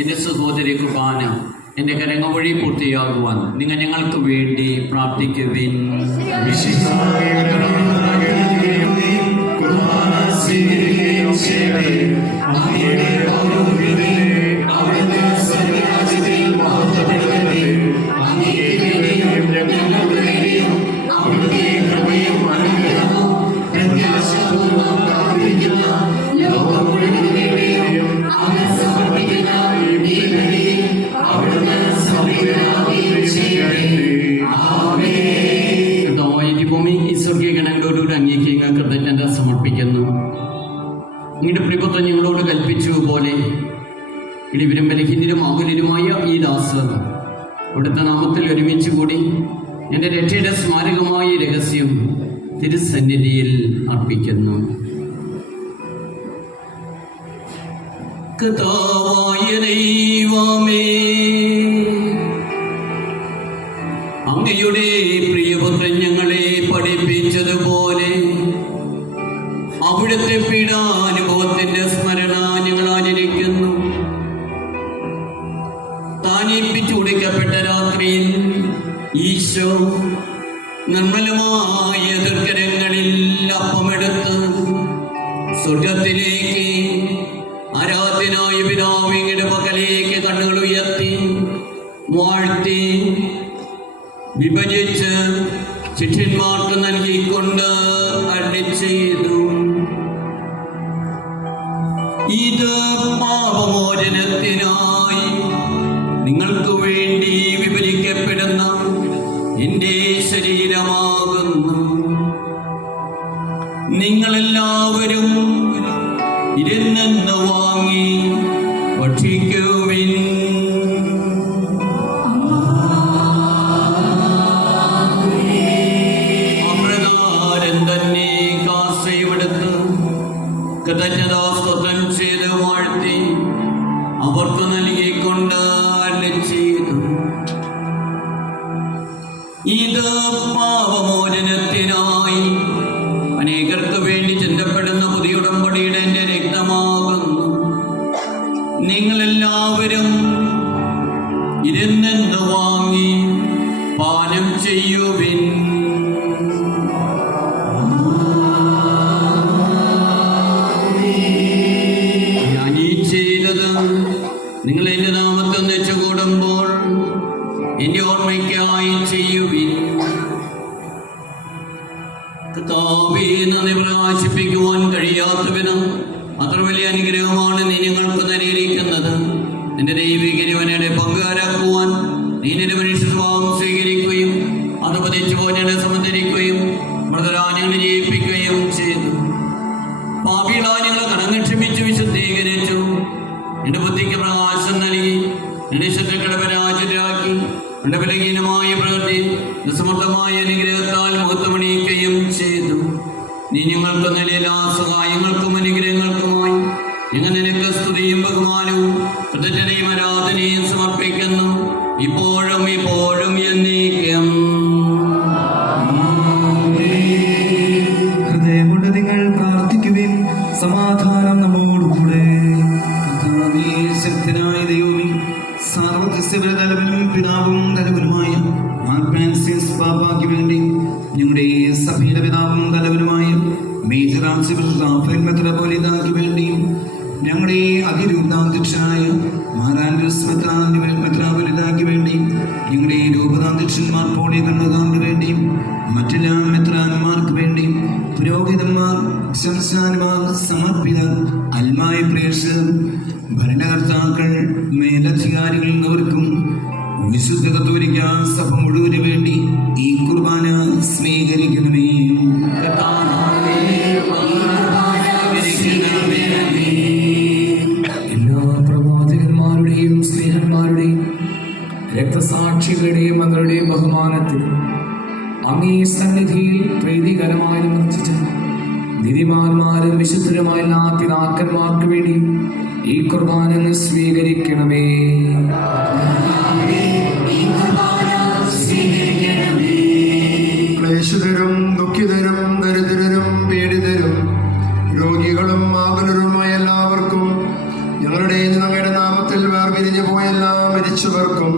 എൻ്റെ സഹോദരി കുർബാന എൻ്റെ കരങ്ങൾ വഴി പൂർത്തിയാകുവാൻ നിങ്ങൾ ഞങ്ങൾക്ക് വേണ്ടി പ്രാർത്ഥിക്കുവിൻ. കൃതജ്ഞത സമർപ്പിക്കുന്നു. അങ്ങയുടെ പ്രിയപുത്രൻ ഞങ്ങളോട് കൽപ്പിച്ചു പോലെ ഇടിവിലും ബലഹീനരും ആകുലരുമായ ഈ ദാസർ അവിടുത്തെ നാമത്തിൽ ഒരുമിച്ച് കൂടി എൻ്റെ രക്ഷയുടെ സ്മാരകമായ രഹസ്യം തിരുസന്നിധിയിൽ അർപ്പിക്കുന്നു. കർത്താവായ ദൈവമേ, അങ്ങയുടെ പ്രിയപുത്രൻ ഞങ്ങളെ പഠിപ്പിച്ചതുപോലെ അവിടുത്തെ പീഡാനുഭവത്തിന്റെ സ്മരണ ഞങ്ങൾ ആചരിക്കുന്നു. താനേൽപ്പിച്ചു കൊടുക്കപ്പെട്ട രാത്രിയിൽ ഈശോ നിർമ്മലമായ ദുർക്കരങ്ങളിൽ അപ്പമെടുത്ത് സ്വർഗത്തിലേക്ക് ആരാധ്യനായ പിതാവിന്റെ പക്കലേക്ക് കണ്ണുകൾ ഉയർത്തി വാഴ്ത്തി വിഭജിച്ച് ശിഷ്യന്മാർക്ക് നൽകിക്കൊണ്ട് അരുളിച്ചെയ്തു, ഇത് പാപമോചനത്തിനായി നിങ്ങൾക്ക് വേണ്ടി വിഭജിക്കപ്പെടുന്ന എൻ്റെ ശരീരമാകുന്നു. നിങ്ങളെല്ലാവരും ഇതിൽ നിന്ന് വാങ്ങി ഭക്ഷിക്കുവിൻ. അമൃതാരൻ തന്നെ കാസയുമെടുത്ത് കൃതജ്ഞതാസ്തോത്രം ചെയ്ത് വാഴ്ത്തി അവർക്ക് നൽകിക്കൊണ്ട് അരുളിച്ചെയ്തു, ഇത് പാപമോചനത്തിനായി അനേകർക്ക് വേണ്ടി ചിന്തപ്പെടുന്ന പുതിയ ഉടമ്പടിയുടെ എൻ്റെ രക്തമാകുന്നു. നിങ്ങളെല്ലാവരും ഇതിൽ നിന്ന് വാങ്ങി പാനം ചെയ്യുവിൻ. ഞാൻ ഈ ചെയ്തത് നിങ്ങൾ എൻ്റെ നാമത്തിൽ വെച്ചുകൂടുമ്പോൾ എൻ്റെ ഓർമ്മയ്ക്കായി ചെയ്യുവിൻ. കർത്താവേ, നന്ദി പ്രകാശിപ്പിക്കുവാൻ കഴിയാത്ത വിധം അത്ര വലിയ അനുഗ്രഹമാണ് നീ ഞങ്ങൾക്ക് നൽകിയിരിക്കുന്നത്. നിന്റെ ദൈവിക ജീവനയുടെ പങ്കുകാരാക്കുവാൻ നീ നിന്റെ മനുഷ്യ സ്വഭാവം സ്വീകരിക്കുകയും അത് പതിച്ചു പോഞ്ഞെ സംബന്ധിക്കുകയും മൃതരാജ്ഞങ്ങളെ ജയിപ്പിക്കുകയും ചെയ്തു. പാപികളായ ഞങ്ങളെ കടങ്ങൾ ക്ഷമിച്ചു വിശുദ്ധീകരിച്ചു. നിന്റെ ബുദ്ധിക്ക് പ്രകാശം നൽകി നിന്റെ ശത്രുക്കളെ പരാജിതരാക്കി നിന്റെ ബലഹീനമായ പ്രവൃത്തി നിസ്സമർത്ഥമായ അനുഗ്രഹത്താൽ മുഖത്തമണിയിക്കുകയും ചെയ്തു. നീ ഞങ്ങൾക്ക് നൽകിയ എല്ലാ സഹായങ്ങൾക്കും അനുഗ്രഹങ്ങൾക്കുമായി ഞങ്ങൾ നിനക്ക് സ്തുതിയും ബഹുമാനവും കൃതജ്ഞതയും ആരാധനയും സമർപ്പിക്കുന്നു, ഇപ്പോഴും ഇപ്പോഴും എന്നേക്കും. ഹൃദയം കൊണ്ട് നിങ്ങൾ പ്രാർത്ഥിക്കുവിൻ. സമാധാനം നമ്മോടുകൂടെ. ശക്തനായ ദൈവമേ, സാർവത്രിക തലവനും പിതാവും തലവനുമായ മാർ ഫ്രാൻസിസ് പാപ്പായ്ക്ക് വേണ്ടി ഞങ്ങളുടെ സഭയുടെ പിതാവും തലവനുമായ മേജർ ആർച്ച് ബിഷപ്പ് റാഫേൽ മെത്രാപ്പോലീത്തായ്ക്ക് വേണ്ടി ഞങ്ങളുടെ അതിരൂപതാധ്യക്ഷനായ മാർ ആൻഡ്രൂസ് മെത്രാപ്പോലീത്തായ്ക്ക് വേണ്ടി ഞങ്ങളുടെ രൂപതാധ്യക്ഷന്മാർ പോളി കണ്ണൂതാറിന് വേണ്ടി മറ്റെല്ലാ മെത്രാന്മാർക്ക് വേണ്ടി പുരോഹിതന്മാർ, ശംശാന്മാർ, സമർപ്പിതർ, അൽമായ പ്രേക്ഷകർ, ഭരണകർത്താക്കൾ, മേലധികാരികൾ എന്നിവർക്കും വിശുദ്ധ കത്തോലിക്ക സഭ മുഴുവന് വേണ്ടി ഈ കുർബാന സ്വീകരിക്കണമേ. എല്ലാ പ്രവാചകന്മാരുടെയും സ്നേഹന്മാരുടെയും രക്തസാക്ഷികളുടെയും മകളുടെയും ബഹുമാനത്തിൽ അങ്ങേ സന്നിധിയിൽ പ്രീതികരമായി നിർമ്മിച്ച നീതിമാന്മാരും വിശുദ്ധരുമായ എല്ലാ പിതാക്കന്മാർക്ക് വേണ്ടി ഈ കുർബാന സ്വീകരിക്കണമേ. ക്ലേശിതരും ദുഃഖിതരും ദരിദ്രരും പീഡിതരും രോഗികളും ആകുലരുമായ എല്ലാവർക്കും ഞങ്ങളുടെ അങ്ങയുടെ നാമത്തിൽ വേർപിരിഞ്ഞു പോയ എല്ലാ മരിച്ചവർക്കും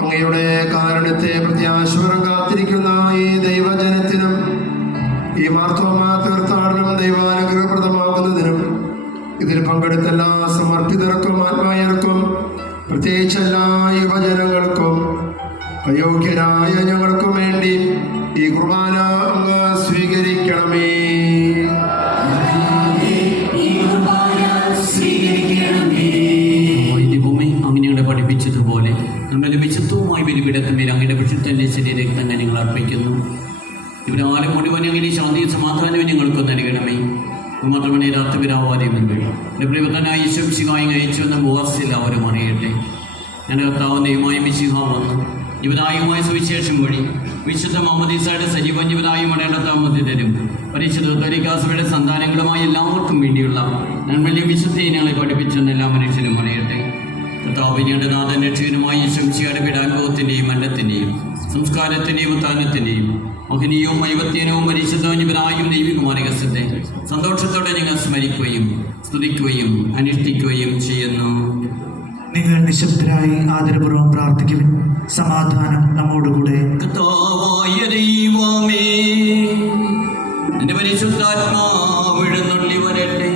അങ്ങയുടെ കാരുണ്യത്തെ പ്രത്യാശപരം കാത്തിരിക്കുന്ന ഈ ദൈവജനത്തിനും ഈ മാർത്തോമാ തീർത്ഥാടനം ദൈവാനുഗ്രഹപ്രദമാകുന്നതിനും ഇതിൽ പങ്കെടുത്ത എല്ലാ സമർപ്പിതർക്കും ആത്മായർക്കും പ്രത്യേകിച്ച് എല്ലാ യുവജനങ്ങൾക്കും അയോഗ്യരായ ഞങ്ങൾക്കും വേണ്ടി ഈ കുർബാന അങ്ങ് സ്വീകരിക്കണമേ. അങ്ങനെയുള്ള പഠിപ്പിച്ചതുപോലെ നമ്മുടെ വിശുദ്ധവുമായി ബലിപീഠത്തിന്മേൽ അങ്ങയുടെ വിശുദ്ധന്റെ ശരീരരക്തങ്ങൾ ഞങ്ങൾ അർപ്പിക്കുന്നു. ഇവരാലും മുഴുവൻ അങ്ങനെ ശാന്തിയും സമാധാനവും ഞങ്ങൾക്ക് നൽകണമേ. മാത്രമേ രാത്രിപിതാവാദിയുമെങ്കിൽ എൻ്റെ പ്രിയപ്പെട്ടനായ ഈശോമിശിഹായി അയച്ചു എന്ന ബോസ് എല്ലാവരും അറിയട്ടെ. എൻ്റെ കർത്താവും ദൈവമായ മിശിഹ വന്നു ജീവനായുമായ സുവിശേഷം വഴി വിശുദ്ധ മാമോദീസയുടെ സജീവൻ ജീവനായും അടയാളത്താമതിരും പരിശുദ്ധ കത്തോലിക്കാസഭയുടെ സന്താനങ്ങളുമായ എല്ലാവർക്കും വേണ്ടിയുള്ള നന്മയും വിശുദ്ധയെ ഞങ്ങളെ പഠിപ്പിച്ചെന്ന് എല്ലാ മനുഷ്യരും അറിയട്ടെ. കർത്താവ് ഞങ്ങളുടെ നാഥൻ രക്ഷകനുമായ ഈശോമിശിഹായുടെ പീഡാനുഭവത്തിൻ്റെയും മരണത്തിൻ്റെയും സംസ്കാരത്തിൻ്റെയും ഉത്ഥാനത്തിൻ്റെയും മഹനീയവും വൈവത്യനവും പരിശുദ്ധവും ജീവനായും ദൈവികമായ രഹസ്യത്തെ സന്തോഷത്തോടെ ഞങ്ങൾ സ്മരിക്കുകയും സ്തുതിക്കുകയും അനുഷ്ഠിക്കുകയും ചെയ്യുന്നു. നിങ്ങൾ നിശബ്ദരായി ആദരപൂർവ്വം പ്രാർത്ഥിക്കുവിൻ. സമാധാനം നമ്മോടുകൂടെ. കർത്താവായ ദൈവമേ, നിന്റെ പരിശുദ്ധാത്മാവ് എഴുന്നള്ളി വരട്ടെ.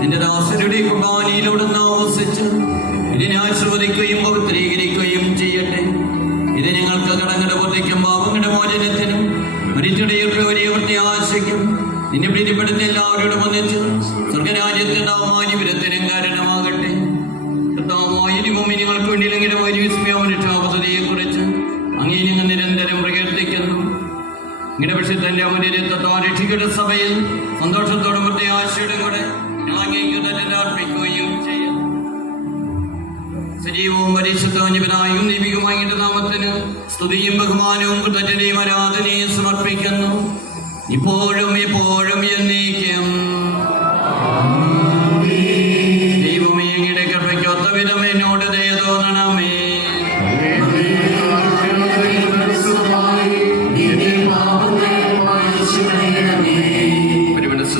നിന്റെ ദാസരുടെ കുർബാനയിലൂടെ ആവസിച്ച് ഇതിനെ ആശീർവദിക്കുകയും പവിത്രീകരിക്കുകയും ചെയ്യും. ഞങ്ങൾക്ക് കടങ്ങളുടെ ബുദ്ധിക്കും പാപങ്ങളുടെ മോചനത്തിനും മരിച്ചടയുടെ പ്രത്യാശയ്ക്കും നിന്നെ പ്രീതിപ്പെടുത്തി എല്ലാവരോടും ഒന്നിച്ച് സ്വർഗരാജ്യത്തിൻ്റെ വിരത്തിനും കാരണമാകട്ടെ. കർത്താവായ ഭൂമി നിങ്ങൾക്ക് വേണ്ടിയില്ലെങ്കിലും ഒരു വിസ്മയമനുഷ്ഠാപദ്ധതിയെക്കുറിച്ച് അങ്ങേ നിങ്ങൾ നിരന്തരം പ്രകീർത്തിക്കുന്നു. ഇങ്ങനെ വിഷയത്തിന്റെ അമൂല്യത്വത്താൽ രക്ഷിക്കപ്പെട്ട സഭയിൽ സന്തോഷത്തോടും പ്രത്യാശയോടും കൂടെ ഞങ്ങൾ അങ്ങേക്ക് തന്നെ അർപ്പിക്കുകയും ചെയ്യുന്നു. സജീവവും പരിശുദ്ധവും ജീവനായും ദൈവികമായ നാമത്തിന് സ്തുതിയും ബഹുമാനവും കൃതജ്ഞതയും ആരാധനയും സമർപ്പിക്കുന്നു, ഇപ്പോഴും എപ്പോഴും എന്നേക്കും. ദൈവമേ, അങ്ങയുടെ കൃപയ്ക്കൊത്ത വിധം എന്നോട് ദയ തോന്നണമേ.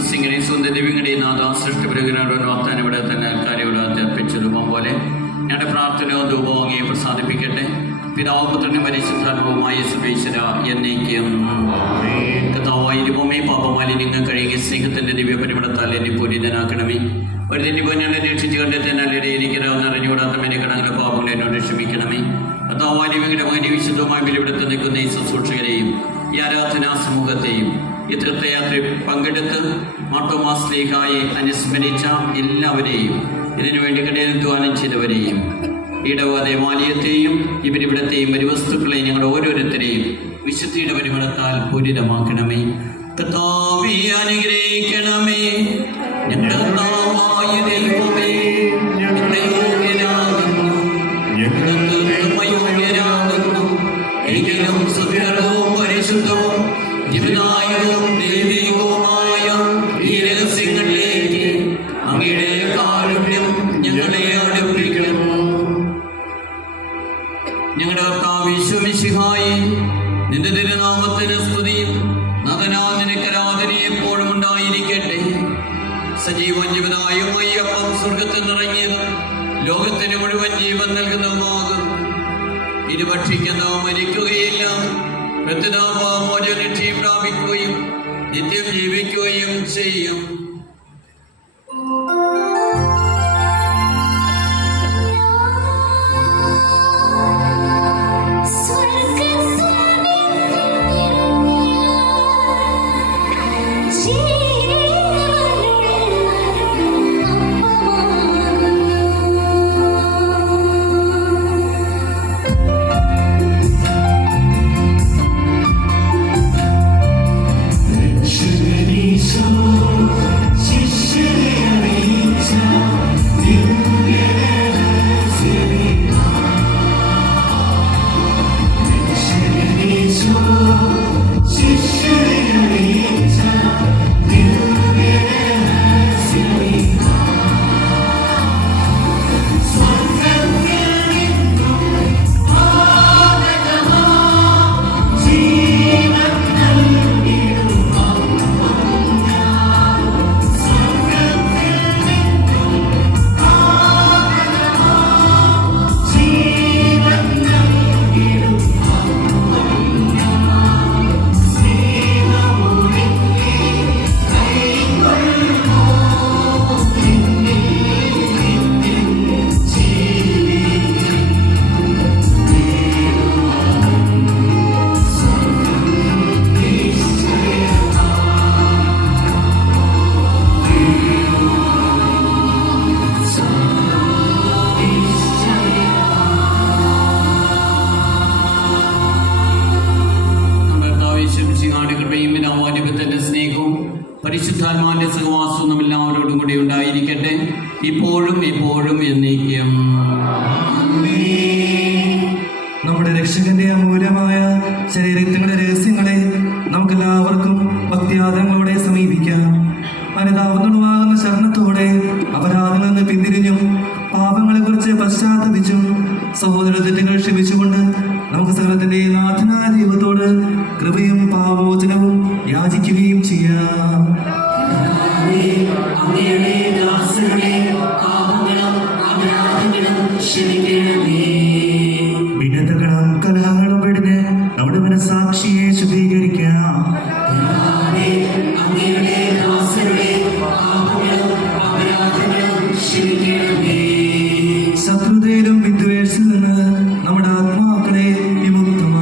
സിംഗിനെ സ്വന്തം ദിവ്യങ്ങളുടെ നാഥ സൃഷ്ടിപരകരുടെ വാഗ്ദാനം ഇവിടെ തന്നെ കാര്യവിടെ അർപ്പിച്ചതും പോലെ ഞങ്ങളുടെ പ്രാർത്ഥനയോ ധൂപവും അങ്ങയെ പ്രസാദിപ്പിക്കട്ടെ. പിതാവും പുത്രനും പരിശുദ്ധാത്മാവുമായ സർവേശ്വര എന്നേക്കും. കർത്താവായ ദൈവമേ, പാപമാലിന്യങ്ങൾ കഴുകിയ സ്നേഹത്തിന്റെ ദിവ്യ പരിമളത്താൽ എന്നെ പൂരിതനാക്കണമേ. ഒരു തെറ്റിപ്പോഞ്ഞാണ് രക്ഷിച്ച് കണ്ടെത്താനാലിടെ എനിക്കരാവുന്ന അറിഞ്ഞുകൂടാത്ത എന്നെ കടങ്ങളുടെ പാപങ്ങൾ എന്നോട് ക്ഷമിക്കണമേ. കർത്താവായ ദൈവങ്ങളുടെ മകനെ വിശുദ്ധമായി ബലിപിടുത്ത് നിൽക്കുന്ന ഈ ശുശ്രൂഷകരെയും ഈ ആരാധനാ സമൂഹത്തെയും ഈ തീർത്ഥയാത്രയിൽ പങ്കെടുത്ത് മാർത്തോമാ ശ്ലീഹായെ അനുസ്മരിച്ച എല്ലാവരെയും ഇതിനുവേണ്ടി കടയെടുത്തുവാനും ചെയ്തവരെയും ഇടവ ദേവാലയത്തെയും ഇവരിവിടത്തെയും പരിവസ്തുക്കളെയും ഞങ്ങളുടെ ഓരോരുത്തരെയും വിശുദ്ധിയുടെ പരിമളത്താൽ പൂരിതമാക്കണമേ. കർത്താവേ, അനുഗ്രഹിക്കണമേ. ഞങ്ങളുടെ കർത്താവായ ദൈവമേ, ഞങ്ങളെ യോഗ്യരാകുന്നു, യോഗ്യരാകുന്നു. എങ്കിലും സുഖവും പരിശുദ്ധവും ജീവനായകവും ദൈവികവുമായ ഈ രഹസ്യങ്ങളിലേക്ക് അങ്ങയുടെ കാരുണ്യം ഞങ്ങളെ അടുപ്പിക്കുന്നു. ഞങ്ങളുടെ കർത്താവ് ഈശോമിശിഹായേ, നിന്റെ തിരുനാമത്തിന് സ്തുതിയും നാഥനാ നിനക്ക് ആരാധനയും എപ്പോഴും ഉണ്ടായിരിക്കട്ടെ. സജീവൻ ജീവനായുമായി അപ്പം സ്വർഗത്തിൽ നിറങ്ങിയത് ലോകത്തിന് മുഴുവൻ ജീവൻ നൽകുന്നതുമാകും. ഇത് ഭക്ഷിക്കുന്നവ മരിക്കുകയില്ല, രക്ഷയും പ്രാപിക്കുകയും നിത്യം ജീവിക്കുകയും ചെയ്യും. പരിശുദ്ധാത്മാവിന്റെ സഹവാസവും നമ്മെല്ലാവരോടും കൂടി ഉണ്ടായിരിക്കട്ടെ, ഇപ്പോഴും എപ്പോഴും എന്നേക്കും. നമ്മുടെ രക്ഷകന്റെ അമൂല്യമായ ശരീരത്തിന്റെ രഹസ്യങ്ങളെ നമുക്കെല്ലാവർക്കും ഭക്തിയാദങ്ങളോടെ സമീപിക്കാം. അനുതാപങ്ങളുമാകുന്ന ശരണത്തോടെ അപരാധങ്ങളിൽ നിന്ന് പിന്തിരിഞ്ഞും പാപങ്ങളെ കുറിച്ച് പശ്ചാത്തപിച്ചും സഹോദര തെറ്റുകൾ ക്ഷമിച്ചുകൊണ്ട് നമുക്ക് സകലത്തിന്റെ നാഥനായ ദൈവത്തോട് കൃപയും പാപമോചനവും യാചിക്കുകയും ചെയ്യാം. വിനതകളും കലഹങ്ങളും വെടിഞ്ഞ് നമ്മുടെ മനസാക്ഷിയെ ശുദ്ധീകരിക്കാം. ശത്രുതയിലും വിദ്വേഷത്തിൽ നിന്ന് നമ്മുടെ ആത്മാക്കളെ വിമുക്തമാക്കാം.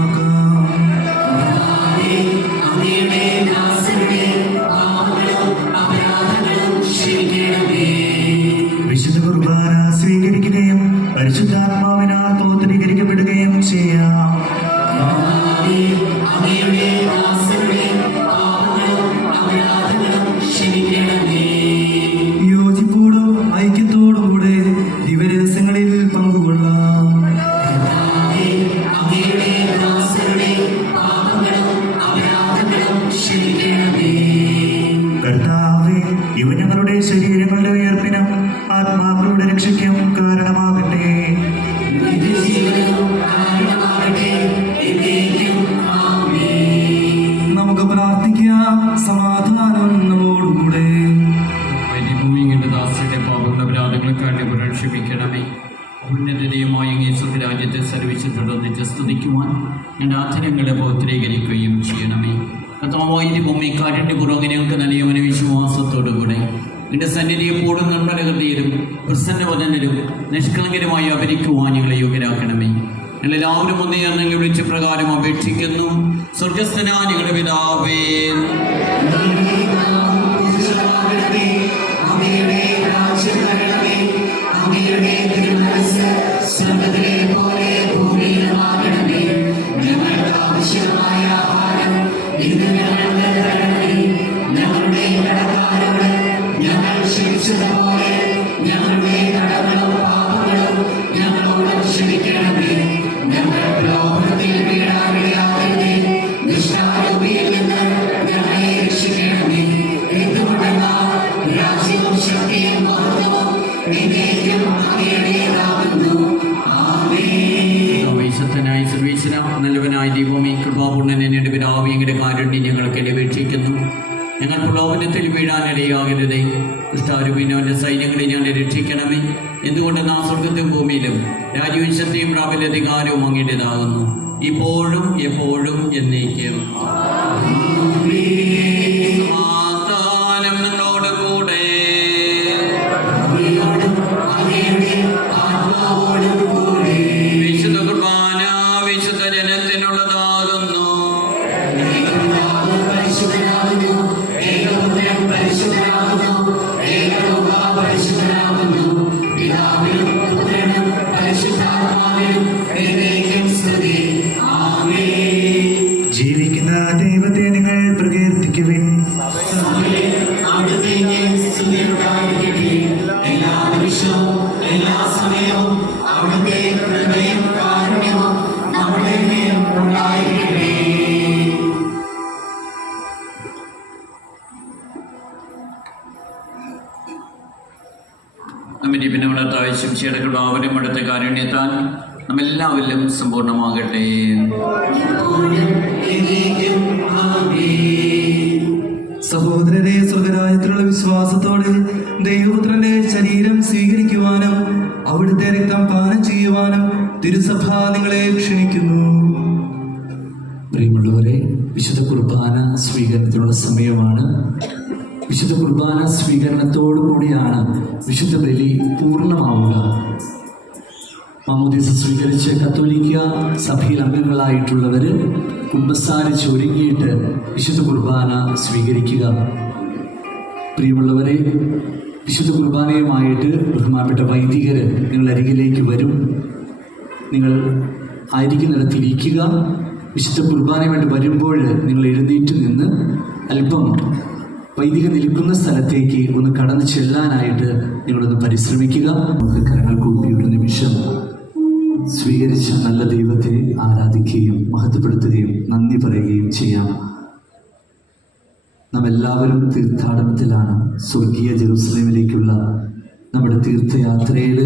കർത്താവേ, ഇവ ഞങ്ങളുടെ ശരീരങ്ങളുടെ ഉയർപ്പിനും ആത്മാക്കളുടെ രക്ഷയ്ക്കും കാരണമാകട്ടെ. നമുക്ക് പ്രാർത്ഥിക്കാം. സമാധാനം നമ്മോടുകൂടെ. ഭൂമിയുടെ ദാസയുടെ പാപങ്ങളെ ക്ഷമിക്കണമേ. ഉന്നതതയുമായ രാജ്യത്തെ സർവീസിലൊന്നിച്ച് സ്തുതിക്കുവാൻ എൻ്റെ ആധരങ്ങളെ പൗത്രീകരിക്കുകയും ചെയ്യണമേ. കർത്താവായി ഭൂമിക്കാരൻ്റെ പുറകെ ഞങ്ങൾക്ക് നൽകിയവനെ വിശ്വാസത്തോടുകൂടെ എൻ്റെ സന്നിധി എപ്പോഴും നിർമ്മലകൃതിയിലും പ്രസന്നവദനരും നിഷ്കളങ്കരുമായി അപരിക്കുവാൻ ഞങ്ങളെ യോഗ്യരാക്കണമേ. ഞങ്ങളെല്ലാവരും ഒന്നേർന്നെങ്കിൽ വിളിച്ച പ്രകാരം അപേക്ഷിക്കുന്നു. സ്വർഗസ്ഥനാ ഞങ്ങളുടെ പിതാവേ, നല്ലവനായ ദൈവമേ, കൃപാപൂർണ്ണന്റെ പിതാവിയുടെ കാരുണ്യം ഞങ്ങൾക്ക് അപേക്ഷിക്കുന്നു. ഞങ്ങൾ പ്രലോഭനത്തിൽ വീഴാനിടയാകരുതേ. ദുഷ്ടാരൂപിനവന്റെ സൈന്യങ്ങളെ ഞങ്ങളെ രക്ഷിക്കണമേ. എന്തുകൊണ്ട് നാം സ്വർഗത്തും ഭൂമിയിലും രാജ്യവംശത്തെയും പ്രാബല്യാധികാരവും അങ്ങയുടേതാകുന്നു, ഇപ്പോഴും എപ്പോഴും എന്നേക്കും. സമാധാനം നിങ്ങളോട് കൂടെ. വിശുദ്ധ കുർബാന വിശുദ്ധ ജനത്തിനുള്ളതാകുന്നു. ജീവിക്കുന്ന ദൈവത്തെ നിങ്ങൾ പ്രകീർത്തിക്കുവിൻ. നമ്മുടെ പിന്നോളത്തായ ശംശിയുടെ കൃപാവരും അടുത്ത കാരുണ്യത്താൽ നമ്മെല്ലാവരിലും സമ്പൂർണ്ണമാകട്ടെ. സഹോദരരെ, സ്വർഗരാജ്യത്തിലുള്ള വിശ്വാസത്തോടെ ദൈവപുത്രന്റെ ശരീരം സ്വീകരിക്കുവാനും അവിടുത്തെ രക്തം പാനം ചെയ്യുവാനും തിരുസഭ നിങ്ങളെ ക്ഷണിക്കുന്നു. പ്രിയമുള്ളവരെ, വിശുദ്ധ കുർബാന സ്വീകരണത്തിനുള്ള സമയമാണ്. വിശുദ്ധ കുർബാന സ്വീകരണത്തോടു കൂടിയാണ് വിശുദ്ധ ബലി പൂർണ്ണമാവുക. മാമോദീസ സ്വീകരിച്ച് കത്തോലിക്ക സഭയിൽ അംഗങ്ങളായിട്ടുള്ളവർ കുമ്പസാരിച്ച് ഒരുങ്ങിയിട്ട് വിശുദ്ധ കുർബാന സ്വീകരിക്കുക. പ്രിയമുള്ളവരെ, വിശുദ്ധ കുർബാനയുമായിട്ട് ബഹുമാനപ്പെട്ട വൈദികർ നിങ്ങൾ അരികിലേക്ക് വരും. നിങ്ങൾ ആയിരിക്കുന്നിടത്തിരിക്കുക. വിശുദ്ധ കുർബാനയുമായിട്ട് വരുമ്പോൾ നിങ്ങൾ എഴുന്നേറ്റ് നിന്ന് അല്പം വൈദിക നിൽക്കുന്ന സ്ഥലത്തേക്ക് ഒന്ന് കടന്നു ചെല്ലാനായിട്ട് നിങ്ങളൊന്ന് പരിശ്രമിക്കുക. നമുക്ക് കരങ്ങൾ കൂപ്പി ഒരു നിമിഷം സ്വീകരിച്ച നല്ല ദൈവത്തെ ആരാധിക്കുകയും മഹത്വപ്പെടുത്തുകയും നന്ദി പറയുകയും ചെയ്യാം. നാം എല്ലാവരും തീർത്ഥാടനത്തിലാണ്. സ്വർഗീയ ജെറുസലേമിലേക്കുള്ള നമ്മുടെ തീർത്ഥയാത്രയിൽ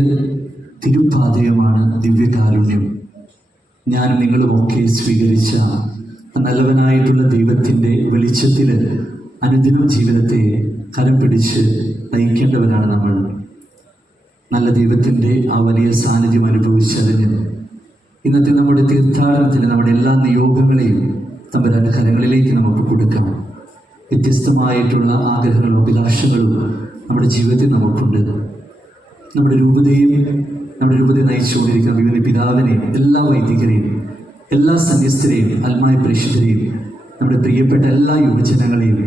തിരുപ്പാതയമാണ് ദിവ്യകാരുണ്യം. ഞാൻ നിങ്ങളുമൊക്കെ സ്വീകരിച്ച നല്ലവനായിട്ടുള്ള ദൈവത്തിൻ്റെ വെളിച്ചത്തിൽ അനുദിനം ജീവിതത്തെ കരം പിടിച്ച് നയിക്കേണ്ടവരാണ് നമ്മൾ. നല്ല ദൈവത്തിൻ്റെ ആ വലിയ സാന്നിധ്യം അനുഭവിച്ചതിന് ഇന്നത്തെ നമ്മുടെ തീർത്ഥാടനത്തിൽ നമ്മുടെ എല്ലാ നിയോഗങ്ങളെയും തമ്പുരാന്റെ കരങ്ങളിലേക്ക് നമുക്ക് കൊടുക്കാം. വ്യത്യസ്തമായിട്ടുള്ള ആഗ്രഹങ്ങളും അഭിലാഷങ്ങളും നമ്മുടെ ജീവിതത്തിൽ നമുക്കുണ്ട്. നമ്മുടെ രൂപതയെ നയിച്ചുകൊണ്ടിരിക്കുന്ന വിവിധ പിതാവിനെയും എല്ലാ വൈദികരെയും എല്ലാ സന്യസ്തരെയും ആത്മായ പ്രേക്ഷിതരെയും നമ്മുടെ പ്രിയപ്പെട്ട എല്ലാ യുവജനങ്ങളെയും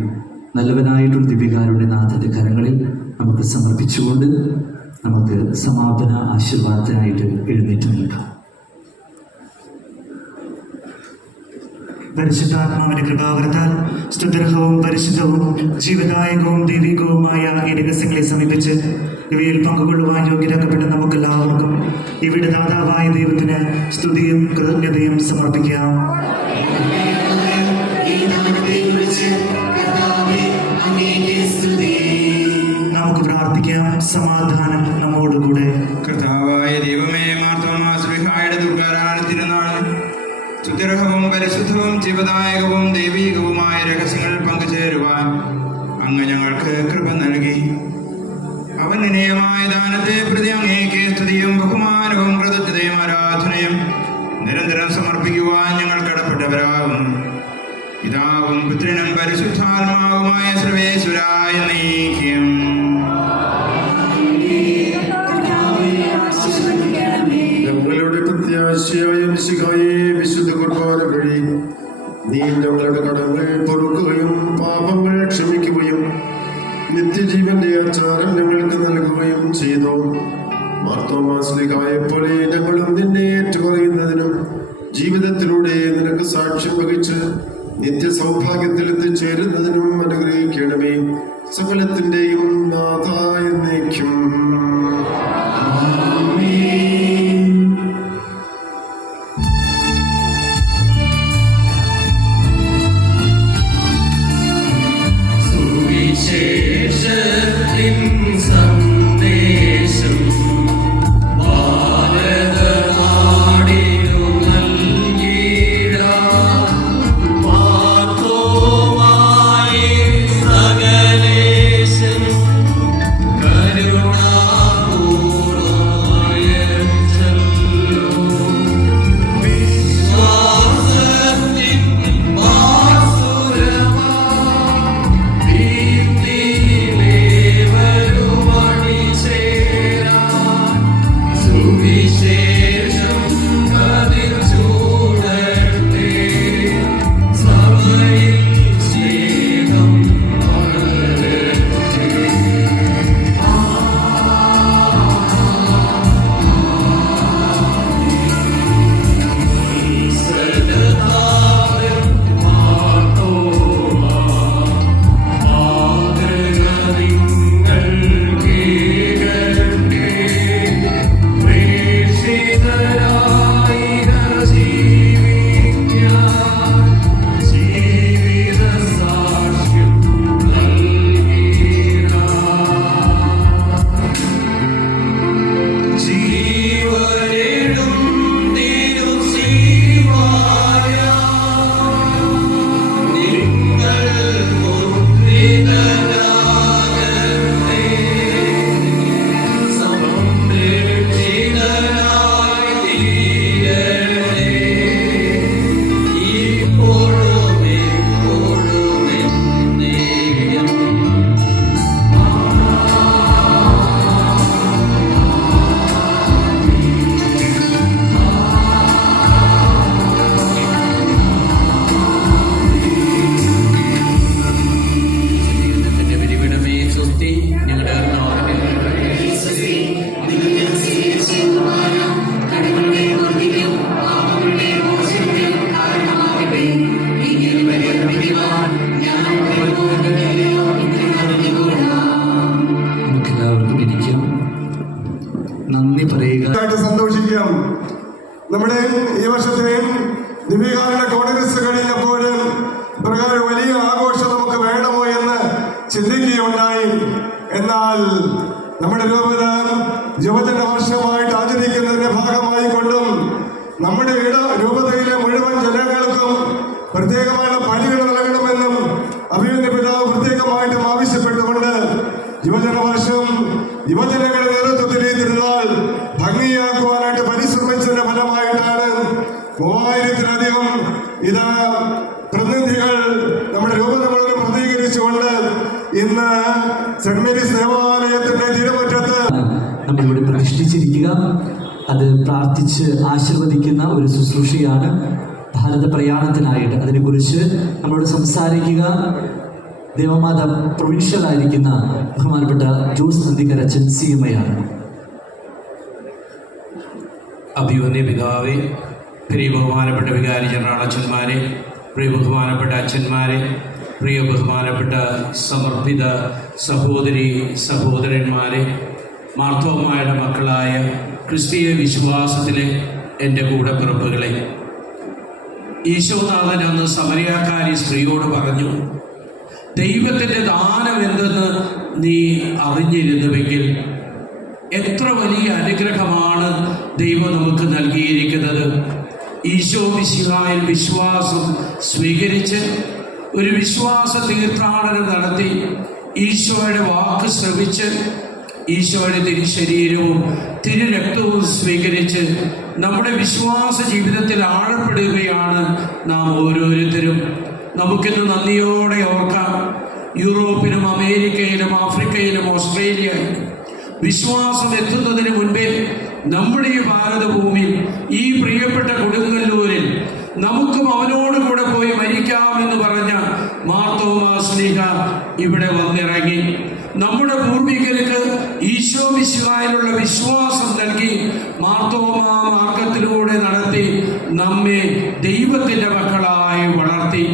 നല്ലവനായിട്ടുള്ള ദിവ്യകാരുടെ നാഥൻ്റെ കരങ്ങളിൽ നമുക്ക് സമർപ്പിച്ചുകൊണ്ട് നമുക്ക് സമാപന ആശീർവാദത്തിനായിട്ട് എഴുന്നേറ്റ് നിൽക്കാം. പരിശുദ്ധാത്മാവിന്റെ കൃപാവരത്താൽ സ്തുത്യർഹവും പരിശുദ്ധവും ജീവദായകവും ദൈവികവുമായ ഈ രഹസ്യങ്ങളെ സമീപിച്ച് ഇവയിൽ പങ്കുകൊള്ളുവാൻ യോഗ്യരാക്കപ്പെട്ട നമുക്കെല്ലാവർക്കും ഇവിടെ ദാതാവായ ദൈവത്തിന് സ്തുതിയും കൃതജ്ഞതയും സമർപ്പിക്കാം. ഈ നാമത്തെ കുറിച്ച് കർത്താവേ അങ്ങേക്ക് സമാധാനം നമ്മോടുകൂടെ. കർത്താവായ ദൈവമേ, മാർത്തോമാ ശ്ലീഹായുടെ ദുർഗാരാധന തിരുനാൾ സുദൃഢവും പരിശുദ്ധവും ജീവദായകവും ദൈവീകവുമായ രഹസ്യങ്ങൾ പങ്കുചേരുവാൻ അങ്ങ് ഞങ്ങൾക്ക് കൃപ നൽകി. അവൻ നിനയമായ ദാനത്തെ പ്രതി അങ്ങേക്ക് സ്തുതിയും ബഹുമാനവും കൃതജ്ഞതയും ആരാധനയും നിരന്തരം സമർപ്പിക്കുവാൻ ഞങ്ങൾ കടപ്പെട്ടവരാകുന്നു. പിതാവും പുത്രനും പരിശുദ്ധാത്മാവുമായ സർവേശ്വരായ നീക്കം. ഞങ്ങളുടെ പ്രത്യാശയായ മിശിഹായെ, വിശുദ്ധ കുർബാന വഴി നീ ഞങ്ങളുടെ കടങ്ങൾ പൊറുക്കുകയും പാപങ്ങൾ ക്ഷമിക്കുകയും നിത്യജീവന്റെ ആചാരം ഞങ്ങൾക്ക് നൽകുകയും ചെയ്തു. മാർത്തോമാ ശ്ലീഹായെ പോലെ ഞങ്ങളും നിന്നെ ഏറ്റുപറയുന്നതിനും ജീവിതത്തിലൂടെ നിനക്ക് സാക്ഷ്യം വഹിച്ച് നിത്യ സൗഭാഗ്യത്തിൽ എത്തിച്ചേരുന്നതിനും അനുഗ്രഹിക്കണമേ. സകലത്തിന്റെയും നാഥ എന്നേക്കും. സന്തോഷിക്കാം. നമ്മുടെ ഈ വർഷത്തെ ദിവ്യകാരുണ്യ കോൺഗ്രസ് കഴിഞ്ഞപ്പോൾ പ്രകാരം വലിയ ആഘോഷം നമുക്ക് വേണമോ എന്ന് ചിന്തിക്കുകയുണ്ടായി. എന്നാൽ നമ്മുടെ രൂപത യുവജന വർഷമായിട്ട് ആചരിക്കുന്നതിന്റെ ഭാഗമായി കൊണ്ടും നമ്മുടെ രൂപതയിലെ മുഴുവൻ ജനങ്ങൾക്കും പ്രത്യേകമായ പണികൾ നൽകണമെന്നും അഭിമന്യ പിതാവ് പ്രത്യേകമായിട്ടും ആവശ്യപ്പെട്ടുകൊണ്ട് യുവജന വർഷം യുവജനങ്ങളുടെ നേതൃത്വത്തിൽ ഈ തിരുനാൾ ഭംഗിയാക്കുവാനായിട്ട് പരിശ്രമിച്ചതിന്റെ ഫലമായിട്ടാണ് 3000-ലധികം പ്രതിനിധികൾ നമ്മുടെ രൂപത മുഴുവൻ പ്രതികരിച്ചുകൊണ്ട് ഇന്ന് സെന്റ് മേരീസ് ദേവാലയത്തിന്റെ തിരുമുറ്റത്ത് നമ്മളിവിടെ പ്രതിഷ്ഠിച്ചിരിക്കുക. അത് പ്രാർത്ഥിച്ച് ആശീർവദിക്കുന്ന ഒരു ശുശ്രൂഷയാണ് ഭാരത പ്രയാണത്തിനായിട്ട്. അതിനെക്കുറിച്ച് നമ്മളോട് സംസാരിക്കുക ദേവമാത പ്രൊവിൻഷ്യലായിരിക്കുന്ന ബഹുമാനപ്പെട്ട ജോസ് നന്ദിക്കരച്ചൻ CMI ആണ്. അഭിവന്യ പിതാവേ, പ്രിയ ബഹുമാനപ്പെട്ട വികാരി ജനറൽ അച്ഛന്മാരെ, പ്രിയ ബഹുമാനപ്പെട്ട അച്ഛന്മാരെ, പ്രിയ ബഹുമാനപ്പെട്ട സമർപ്പിത സഹോദരി സഹോദരന്മാരെ, മാർത്തോമായുടെ മക്കളായ ക്രിസ്തീയ വിശ്വാസത്തിലെ എൻ്റെ കൂടപ്പിറപ്പുകളെ, ഈശോനാഥൻ അന്ന് സമരിയാക്കാരി സ്ത്രീയോട് പറഞ്ഞു, ദൈവത്തിൻ്റെ ദാനം എന്തെന്ന് നീ അറിഞ്ഞിരുന്നുവെങ്കിൽ എത്ര വലിയ അനുഗ്രഹമാണ് ദൈവം നമുക്ക് നൽകിയിരിക്കുന്നത്. ഈശോ മിശിഹായിൽ വിശ്വാസം സ്വീകരിച്ച് ഒരു വിശ്വാസ തീർത്ഥാടനം നടത്തി ഈശോയുടെ വാക്ക് ശ്രവിച്ച് ഈശോയുടെ തിരുശരീരവും തിരുരക്തവും സ്വീകരിച്ച് നമ്മുടെ വിശ്വാസ ജീവിതത്തിൽ ആഴപ്പെടുകയാണ് നാം ഓരോരുത്തരും. നമുക്കിന്ന് നന്ദിയോടെ ഓർക്കാം, യൂറോപ്പിലും അമേരിക്കയിലും ആഫ്രിക്കയിലും ഓസ്ട്രേലിയയിലും വിശ്വാസം എത്തുന്നതിന് മുൻപേ നമ്മുടെ ഈ ഭാരതഭൂമിയിൽ ഈ പ്രിയപ്പെട്ട കൊടുങ്ങല്ലൂരിൽ നമുക്കും അവനോട് കൂടെ പോയി മരിക്കാമെന്ന് പറഞ്ഞ മാർ തോമാസ് ശ്ലീഹ ഇവിടെ വന്നിറങ്ങി. നമ്മുടെ പൂർവികർക്ക് ഈശോ മിശിഹായിലുള്ള വിശ്വാസം നൽകി മാർത്തോമാ മാർഗത്തിലൂടെ നടത്തി നമ്മെ ദൈവത്തിൻ്റെ മക്കളായി വളർത്തി.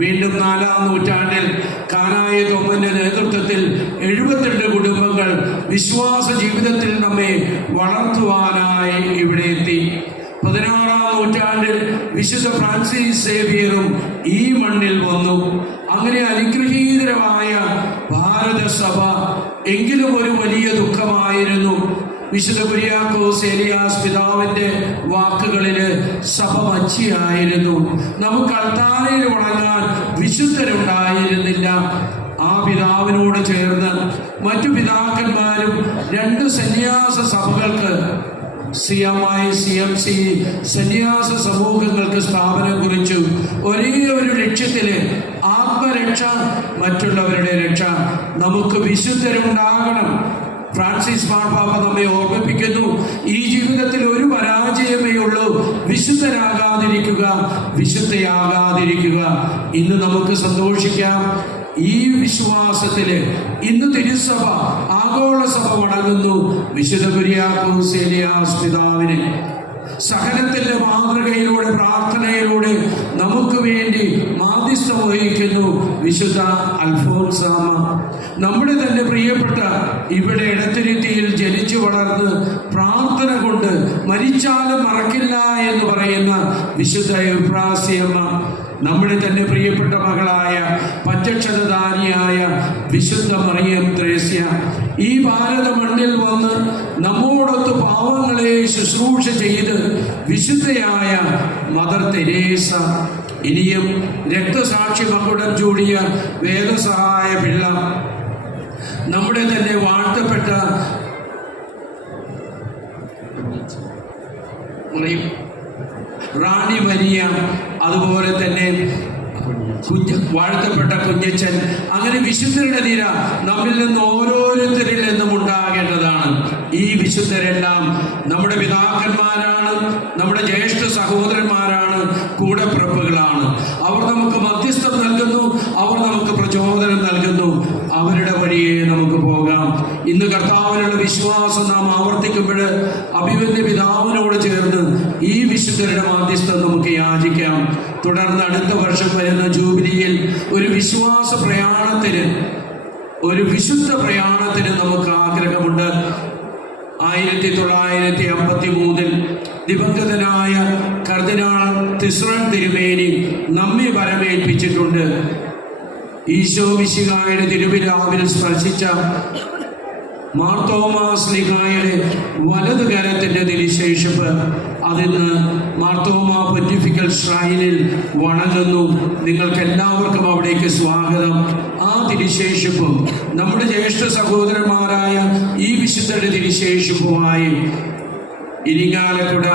വീണ്ടും 4-ാം നൂറ്റാണ്ടിൽ കാനായ തോമന്റെ നേതൃത്വത്തിൽ 72 കുടുംബങ്ങൾ വിശ്വാസ ജീവിതത്തിൽ നമ്മെ വളർത്തുവാനായി ഇവിടെ എത്തി. 16-ാം നൂറ്റാണ്ടിൽ വിശുദ്ധ ഫ്രാൻസിസ് സേവിയറും ഈ മണ്ണിൽ വന്നു. അങ്ങനെ അനുഗ്രഹീതരമായ ഭാരതസഭ എങ്കിലും ഒരു വലിയ ദുഃഖമായിരുന്നു. വിശുദ്ധ കുര്യാക്കോസ് ഏലിയാസ് പിതാവിന്റെ വാക്കുകളില് സഭ മച്ചിയായിരുന്നു. നമുക്ക് അൾത്താരയിൽ ഉണങ്ങാൻ വിശുദ്ധരുണ്ടായിരുന്നില്ല. ആ പിതാവിനോട് ചേർന്ന് മറ്റു പിതാക്കന്മാരും 2 സന്യാസ സഭകൾക്ക് CMI, CMC സന്യാസ സമൂഹങ്ങൾക്ക് സ്ഥാപനം കുറിച്ചു. ഒരേ ഒരു ലക്ഷ്യത്തില് ആത്മരക്ഷ, മറ്റുള്ളവരുടെ രക്ഷ. നമുക്ക് വിശുദ്ധരുണ്ടാകണം. ഫ്രാൻസിസ് മാർപ്പാപ്പ നമ്മെ ഓർമ്മിപ്പിക്കുന്നു, ഈ ജീവിതത്തിൽ ഒരു പരാജയമേ ഉള്ളൂ, വിശുദ്ധരാകാതിരിക്കുക, വിശുദ്ധയാകാതിരിക്കുക. ഇന്ന് നമുക്ക് സന്തോഷിക്കാം. ഈ വിശ്വാസത്തില് ഇന്ന് തിരുസഭ, ആഗോള സഭ വണങ്ങുന്നു വിശുദ്ധ കുര്യാക്കോസ് ഏലിയാസ് പിതാവിനെ. സഹനത്തിന്റെ മാതൃകയിലൂടെ, പ്രാർത്ഥനയിലൂടെ നമുക്ക് വേണ്ടി മാധ്യസ്ഥം വഹിക്കുന്നു വിശുദ്ധ അൽഫോൻസാമ. നമ്മുടെ തന്നെ പ്രിയപ്പെട്ട ഇവിടെ ഇടത്തിരുത്തിയിൽ ജനിച്ചു വളർന്ന് പ്രാർത്ഥന കൊണ്ട് മരിച്ചാലും മറക്കില്ല എന്ന് പറയുന്ന വിശുദ്ധ എഫ്രാസിയമ്മ. നമ്മുടെ തന്നെ പ്രിയപ്പെട്ട മകളായ പഞ്ചക്ഷരധാരിയായ വിശുദ്ധ മറിയം ത്രേസ്യ ഈ ഭാരത മണ്ണിൽ വന്ന് നമ്മോടൊത്ത് പാവങ്ങളെ ശുശ്രൂഷ ചെയ്ത് വിശുദ്ധയായ മദർ തെരേസ. ഇനിയും രക്തസാക്ഷി മകുടം ചൂടിയ വേദസഹായ പിള്ള, നമ്മുടെ തന്നെ വാഴ്ത്തപ്പെട്ട റാണി മരിയ, അതുപോലെ തന്നെ വാഴ്ത്തപ്പെട്ട കുഞ്ഞച്ചൻ. അങ്ങനെ വിശുദ്ധരുടെ നിര നമ്മിൽ നിന്ന് ഓരോരുത്തരിൽ നിന്നും ഉണ്ടാകേണ്ടതാണ്. ഈ വിശുദ്ധരെല്ലാം നമ്മുടെ പിതാക്കന്മാരാണ്, നമ്മുടെ ജ്യേഷ്ഠ സഹോദരന്മാരാണ്, കൂടപ്പിറപ്പുകളാണ്. അവർ നമുക്ക് മധ്യസ്ഥം നൽകുന്നു, അവർ നമുക്ക് പ്രചോദനം നൽകുന്നു. അവരുടെ വഴിയെ നമുക്ക് പോകാം. ഇന്ന് കർത്താവിനുള്ള വിശ്വാസം നാം ആവർത്തിക്കുമ്പോൾ അഭിമന്യ പിതാവിനോട് ചേർന്ന് ഈ വിശുദ്ധരുടെ മാധ്യസ്ഥം നമുക്ക് യാചിക്കാം. തുടർന്ന് അടുത്ത വർഷം വരുന്ന ജൂബിലിയിൽ ഒരു വിശ്വാസ പ്രയാണത്തിന്, ഒരു വിശുദ്ധ പ്രയാണത്തിന് നമുക്ക് ആഗ്രഹമുണ്ട്. 1953 ദിവംഗതനായ കർദിനാൾ തിസ്രൻ തിരുമേനി നമ്മെ വരമേൽപ്പിച്ചിട്ടുണ്ട്. ഈശോ മിശിഹായുടെ തിരുവിലാവിൽ സ്പർശിച്ച മാർ തോമാസ് ശ്ലീഹായുടെ വലതു കരത്തിന്റെ തിരുശേഷിപ്പ് അതിന്ന് മാർത്തോമാ പൊന്റിഫിക്കൽ ഷ്രൈനിൽ വണങ്ങുന്നു. നിങ്ങൾക്ക് എല്ലാവർക്കും അവിടേക്ക് സ്വാഗതം. ആ തിരുശേഷിപ്പും നമ്മുടെ ജ്യേഷ്ഠ സഹോദരന്മാരായ ഈ വിശുദ്ധരുടെ തിരുശേഷിപ്പുമായി ഇരിങ്ങാലക്കുട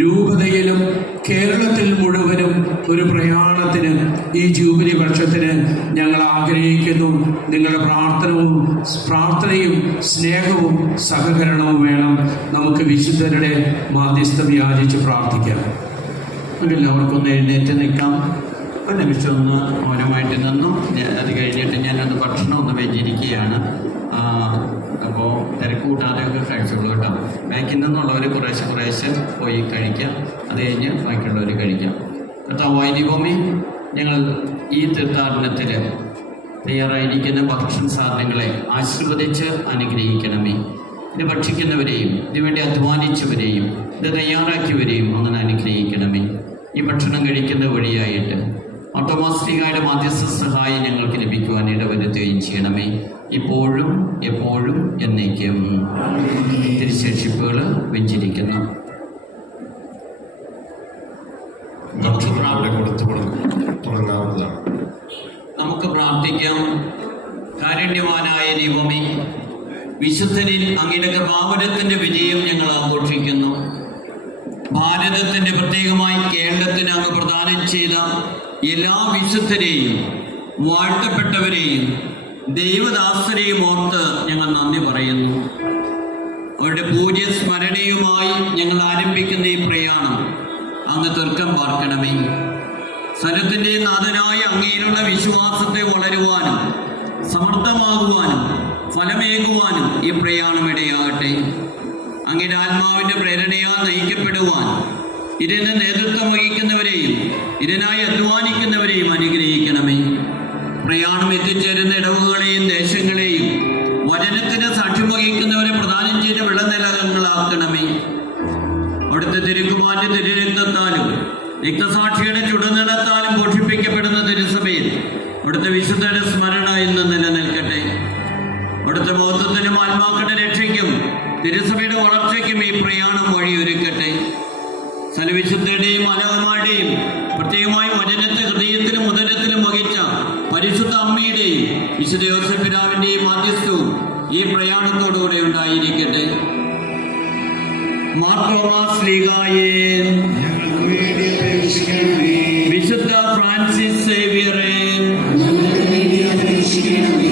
രൂപതയിലും കേരളത്തിൽ മുഴുവനും ഒരു പ്രയാണത്തിന് ഈ ജൂബിലി വർഷത്തിന് ഞങ്ങൾ ആഗ്രഹിക്കുന്നു. നിങ്ങളുടെ പ്രാർത്ഥനയും സ്നേഹവും സഹകരണവും വേണം. നമുക്ക് വിശുദ്ധരുടെ മാധ്യസ്ഥം യാചിച്ച് പ്രാർത്ഥിക്കാം. എല്ലാവർക്കൊന്ന് എഴുന്നേറ്റ് നിൽക്കാം. ഒരു നിമിഷം ഒന്ന് മൗനമായിട്ട് നിന്നു. അത് കഴിഞ്ഞിട്ട് ഞാനത് ഭക്ഷണം ഒന്ന് വെച്ചിരിക്കുകയാണ്. അപ്പോൾ തിരക്ക് കൂട്ടാതെയൊക്കെ കഴിച്ചോളൂ കേട്ടോ. ബാക്കിൽ നിന്നുള്ളവർ കുറേശ്ശെ പോയി കഴിക്കാം. അത് കഴിഞ്ഞ് ബാക്കിയുള്ളവർ കഴിക്കാം. കർത്താവായ ദൈവമേ, ഞങ്ങൾ ഈ തീർത്ഥാടനത്തിൽ തയ്യാറായിരിക്കുന്ന ഭക്ഷണ സാധനങ്ങളെ ആശീർവദിച്ച് അനുഗ്രഹിക്കണമേ. ഇത് ഭക്ഷിക്കുന്നവരെയും ഇതിനുവേണ്ടി അധ്വാനിച്ചവരെയും ഇത് തയ്യാറാക്കിയവരെയും അങ്ങനെ അനുഗ്രഹിക്കണമേ. ഈ ഭക്ഷണം കഴിക്കുന്ന വഴിയായിട്ട് തോമാശ്ലീഹായുടെ മാധ്യസ്ഥ സഹായം ഞങ്ങൾക്ക് ലഭിക്കുവാൻ ഇടവരുത്തുകയും ചെയ്യണമേ, ഇപ്പോഴും എപ്പോഴും എന്നേക്കും. തിരുശേഷിപ്പുകൾ വെഞ്ചിരിക്കുന്നു. നമുക്ക് പ്രാർത്ഥിക്കാം. കാരുണ്യവാനായ ദൈവമേ, വിശുദ്ധരിൽ അങ്ങയുടെ കൃപാവരത്തിന്റെ വിജയം ഞങ്ങൾ ആഘോഷിക്കുന്നു. ഭാരതത്തിന്റെ പ്രത്യേകമായി കേരളത്തിന് അങ്ങ് പ്രദാനം ചെയ്ത എല്ലാ വിശുദ്ധരെയും വാഴ്ത്തപ്പെട്ടവരെയും ദൈവദാസരെയും ഓർത്ത് ഞങ്ങൾ നന്ദി പറയുന്നു. അവരുടെ പൂജ്യ സ്മരണയുമായി ഞങ്ങൾ ആരംഭിക്കുന്ന ഈ പ്രയാണം അങ്ങ് തീർക്കം പാർക്കണമേ. സ്ഥലത്തിൻ്റെ നാഥനായ അങ്ങയിലുള്ള വിശ്വാസത്തെ വളരുവാനും സമർത്ഥമാകുവാനും ഫലമേകുവാനും ഈ പ്രയാണം ഇടയാകട്ടെ. അങ്ങയുടെ ആത്മാവിൻ്റെ പ്രേരണയാൽ നയിക്കപ്പെടുവാൻ ഇതിന് നേതൃത്വം വഹിക്കുന്നവരെയും ഇതിനായി അധ്വാനിക്കുന്നവരെയും അനുഗ്രഹിക്കണമേ. പ്രയാണം എത്തിച്ചേരുന്ന ഇടവുകളെയും ദേശങ്ങളെയും വചനത്തിന് സാക്ഷ്യം വഹിക്കുന്നവരെ പ്രദാനം ചെയ്ത വിളനിലങ്ങളാക്കണമേ. അവിടുത്തെ തിരുക്കുമാറ്റ തിരുരക്തത്താലും രക്തസാക്ഷിയുടെ ചുടുനിടത്താലും പോഷിപ്പിക്കപ്പെടുന്ന തിരുസഭയിൽ അവിടുത്തെ വിശുദ്ധയുടെ സ്മരണ ഇന്ന് നിലനിൽക്കട്ടെ. അവിടുത്തെ മഹത്വത്തിനും ആത്മാക്കളുടെ രക്ഷയ്ക്കും തിരുസഭയുടെ വളർച്ചയ്ക്കും ഈ പ്രയാണം വഴിയൊരുക്കട്ടെ. സകലവിശുദ്ധരുടെയും മാനവന്മാരുടെയും പ്രത്യേകമായി വചനത്തെ ഹൃദയത്തിലും ഉദരത്തിലും വഹിച്ച പരിശുദ്ധ അമ്മയുടെയും വിശുദ്ധ യോസേപ്പ് പിതാവിന്റെയും മാധ്യസ്ഥവും ഈ പ്രയാണത്തോടുകൂടെ ഉണ്ടായിരിക്കട്ടെ. മാർ തോമാസ് ശ്ലീഹായേ, വിശുദ്ധ ഫ്രാൻസിസ് സേവ്യറേ,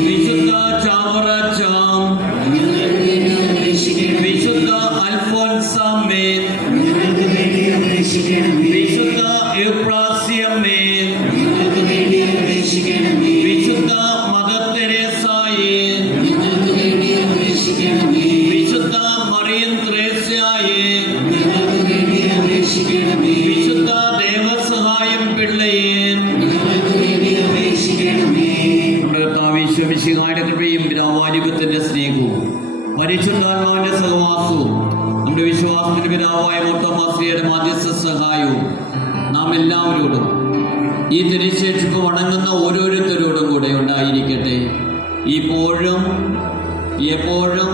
വിശുദ്ധ ചാവറച്ചാം, വിശുദ്ധ അൽഫോൻസാമ്മേ, വിശുദ്ധ എപ്രാസ്യമ്മേ, വിശുദ്ധ മദർ തെരേസായേ, വിശുദ്ധ മറിയം ത്രേസ്യായേ, വിശുദ്ധ ദേവസഹായം പിള്ളയെ, വിശുദ്ധിയുടെ കൃപയും പിതാവാധിപത്യത്തിന്റെ സ്നേഹവും പരിശുദ്ധാത്മാവിന്റെ സഹവാസവും നമ്മുടെ വിശ്വാസത്തിന്റെ പിതാവായ മോർത്തോമാശ്ലീഹയുടെ മാധ്യസ്ഥ സഹായവും നാം എല്ലാവരോടും ഈ തിരുശേഷിപ്പ് വണങ്ങുന്ന ഓരോരുത്തരോടും കൂടെ ഉണ്ടായിരിക്കട്ടെ, ഇപ്പോഴും എപ്പോഴും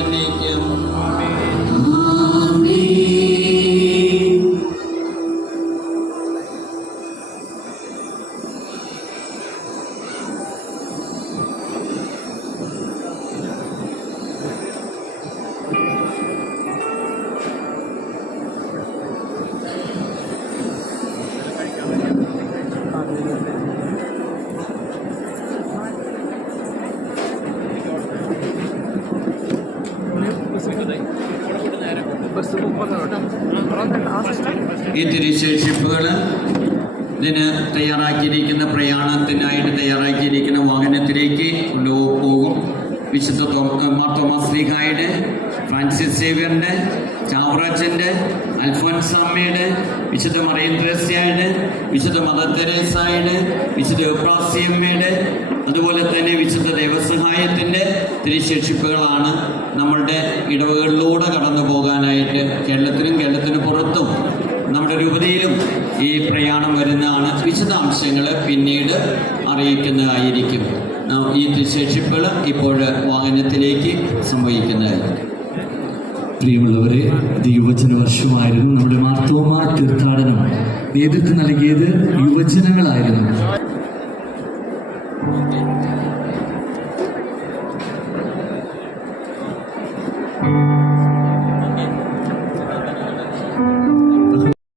എന്നേക്കും. ഈ തിരുശേഷിപ്പുകൾ ഇതിന് തയ്യാറാക്കിയിരിക്കുന്ന പ്രയാണത്തിനായിട്ട് തയ്യാറാക്കിയിരിക്കുന്ന വാഹനത്തിലേക്ക് കൊണ്ടുപോകും. വിശുദ്ധ മാർ തോമാസ് ശ്ലീഹായുടെ, ഫ്രാൻസിസ് സേവ്യറിൻ്റെ, ചാവറച്ചൻ്റെ, അൽഫോൻസാമ്മയുടെ, വിശുദ്ധ മറിയം ത്രേസ്യായുടെ, വിശുദ്ധ മദർ തെരേസായുടെ, വിശുദ്ധ എപ്രാസ്യമ്മയുടെ, അതുപോലെ തന്നെ വിശുദ്ധ ദേവസഹായത്തിൻ്റെ തിരുശേഷിപ്പുകളാണ് നമ്മളുടെ ഇടവകളിലൂടെ കടന്നു പോകാനായിട്ട് കേരളത്തിന് പുറത്തും നമ്മുടെ രൂപതയിലും ഈ പ്രയാണം വരുന്നതാണ്. വിശദാംശങ്ങൾ പിന്നീട് അറിയിക്കുന്നതായിരിക്കും. ഈ തിരുശേഷിപ്പുകൾ ഇപ്പോൾ വാഹനത്തിലേക്ക് സംഭവിക്കുന്നതായിരിക്കും. പ്രിയമുള്ളവരെ, ഇത് യുവജന വർഷമായിരുന്നു. നമ്മുടെ മാർത്തോമാ തീർത്ഥാടനം നേതൃത്വം നൽകിയത് യുവജനങ്ങളായിരുന്നു.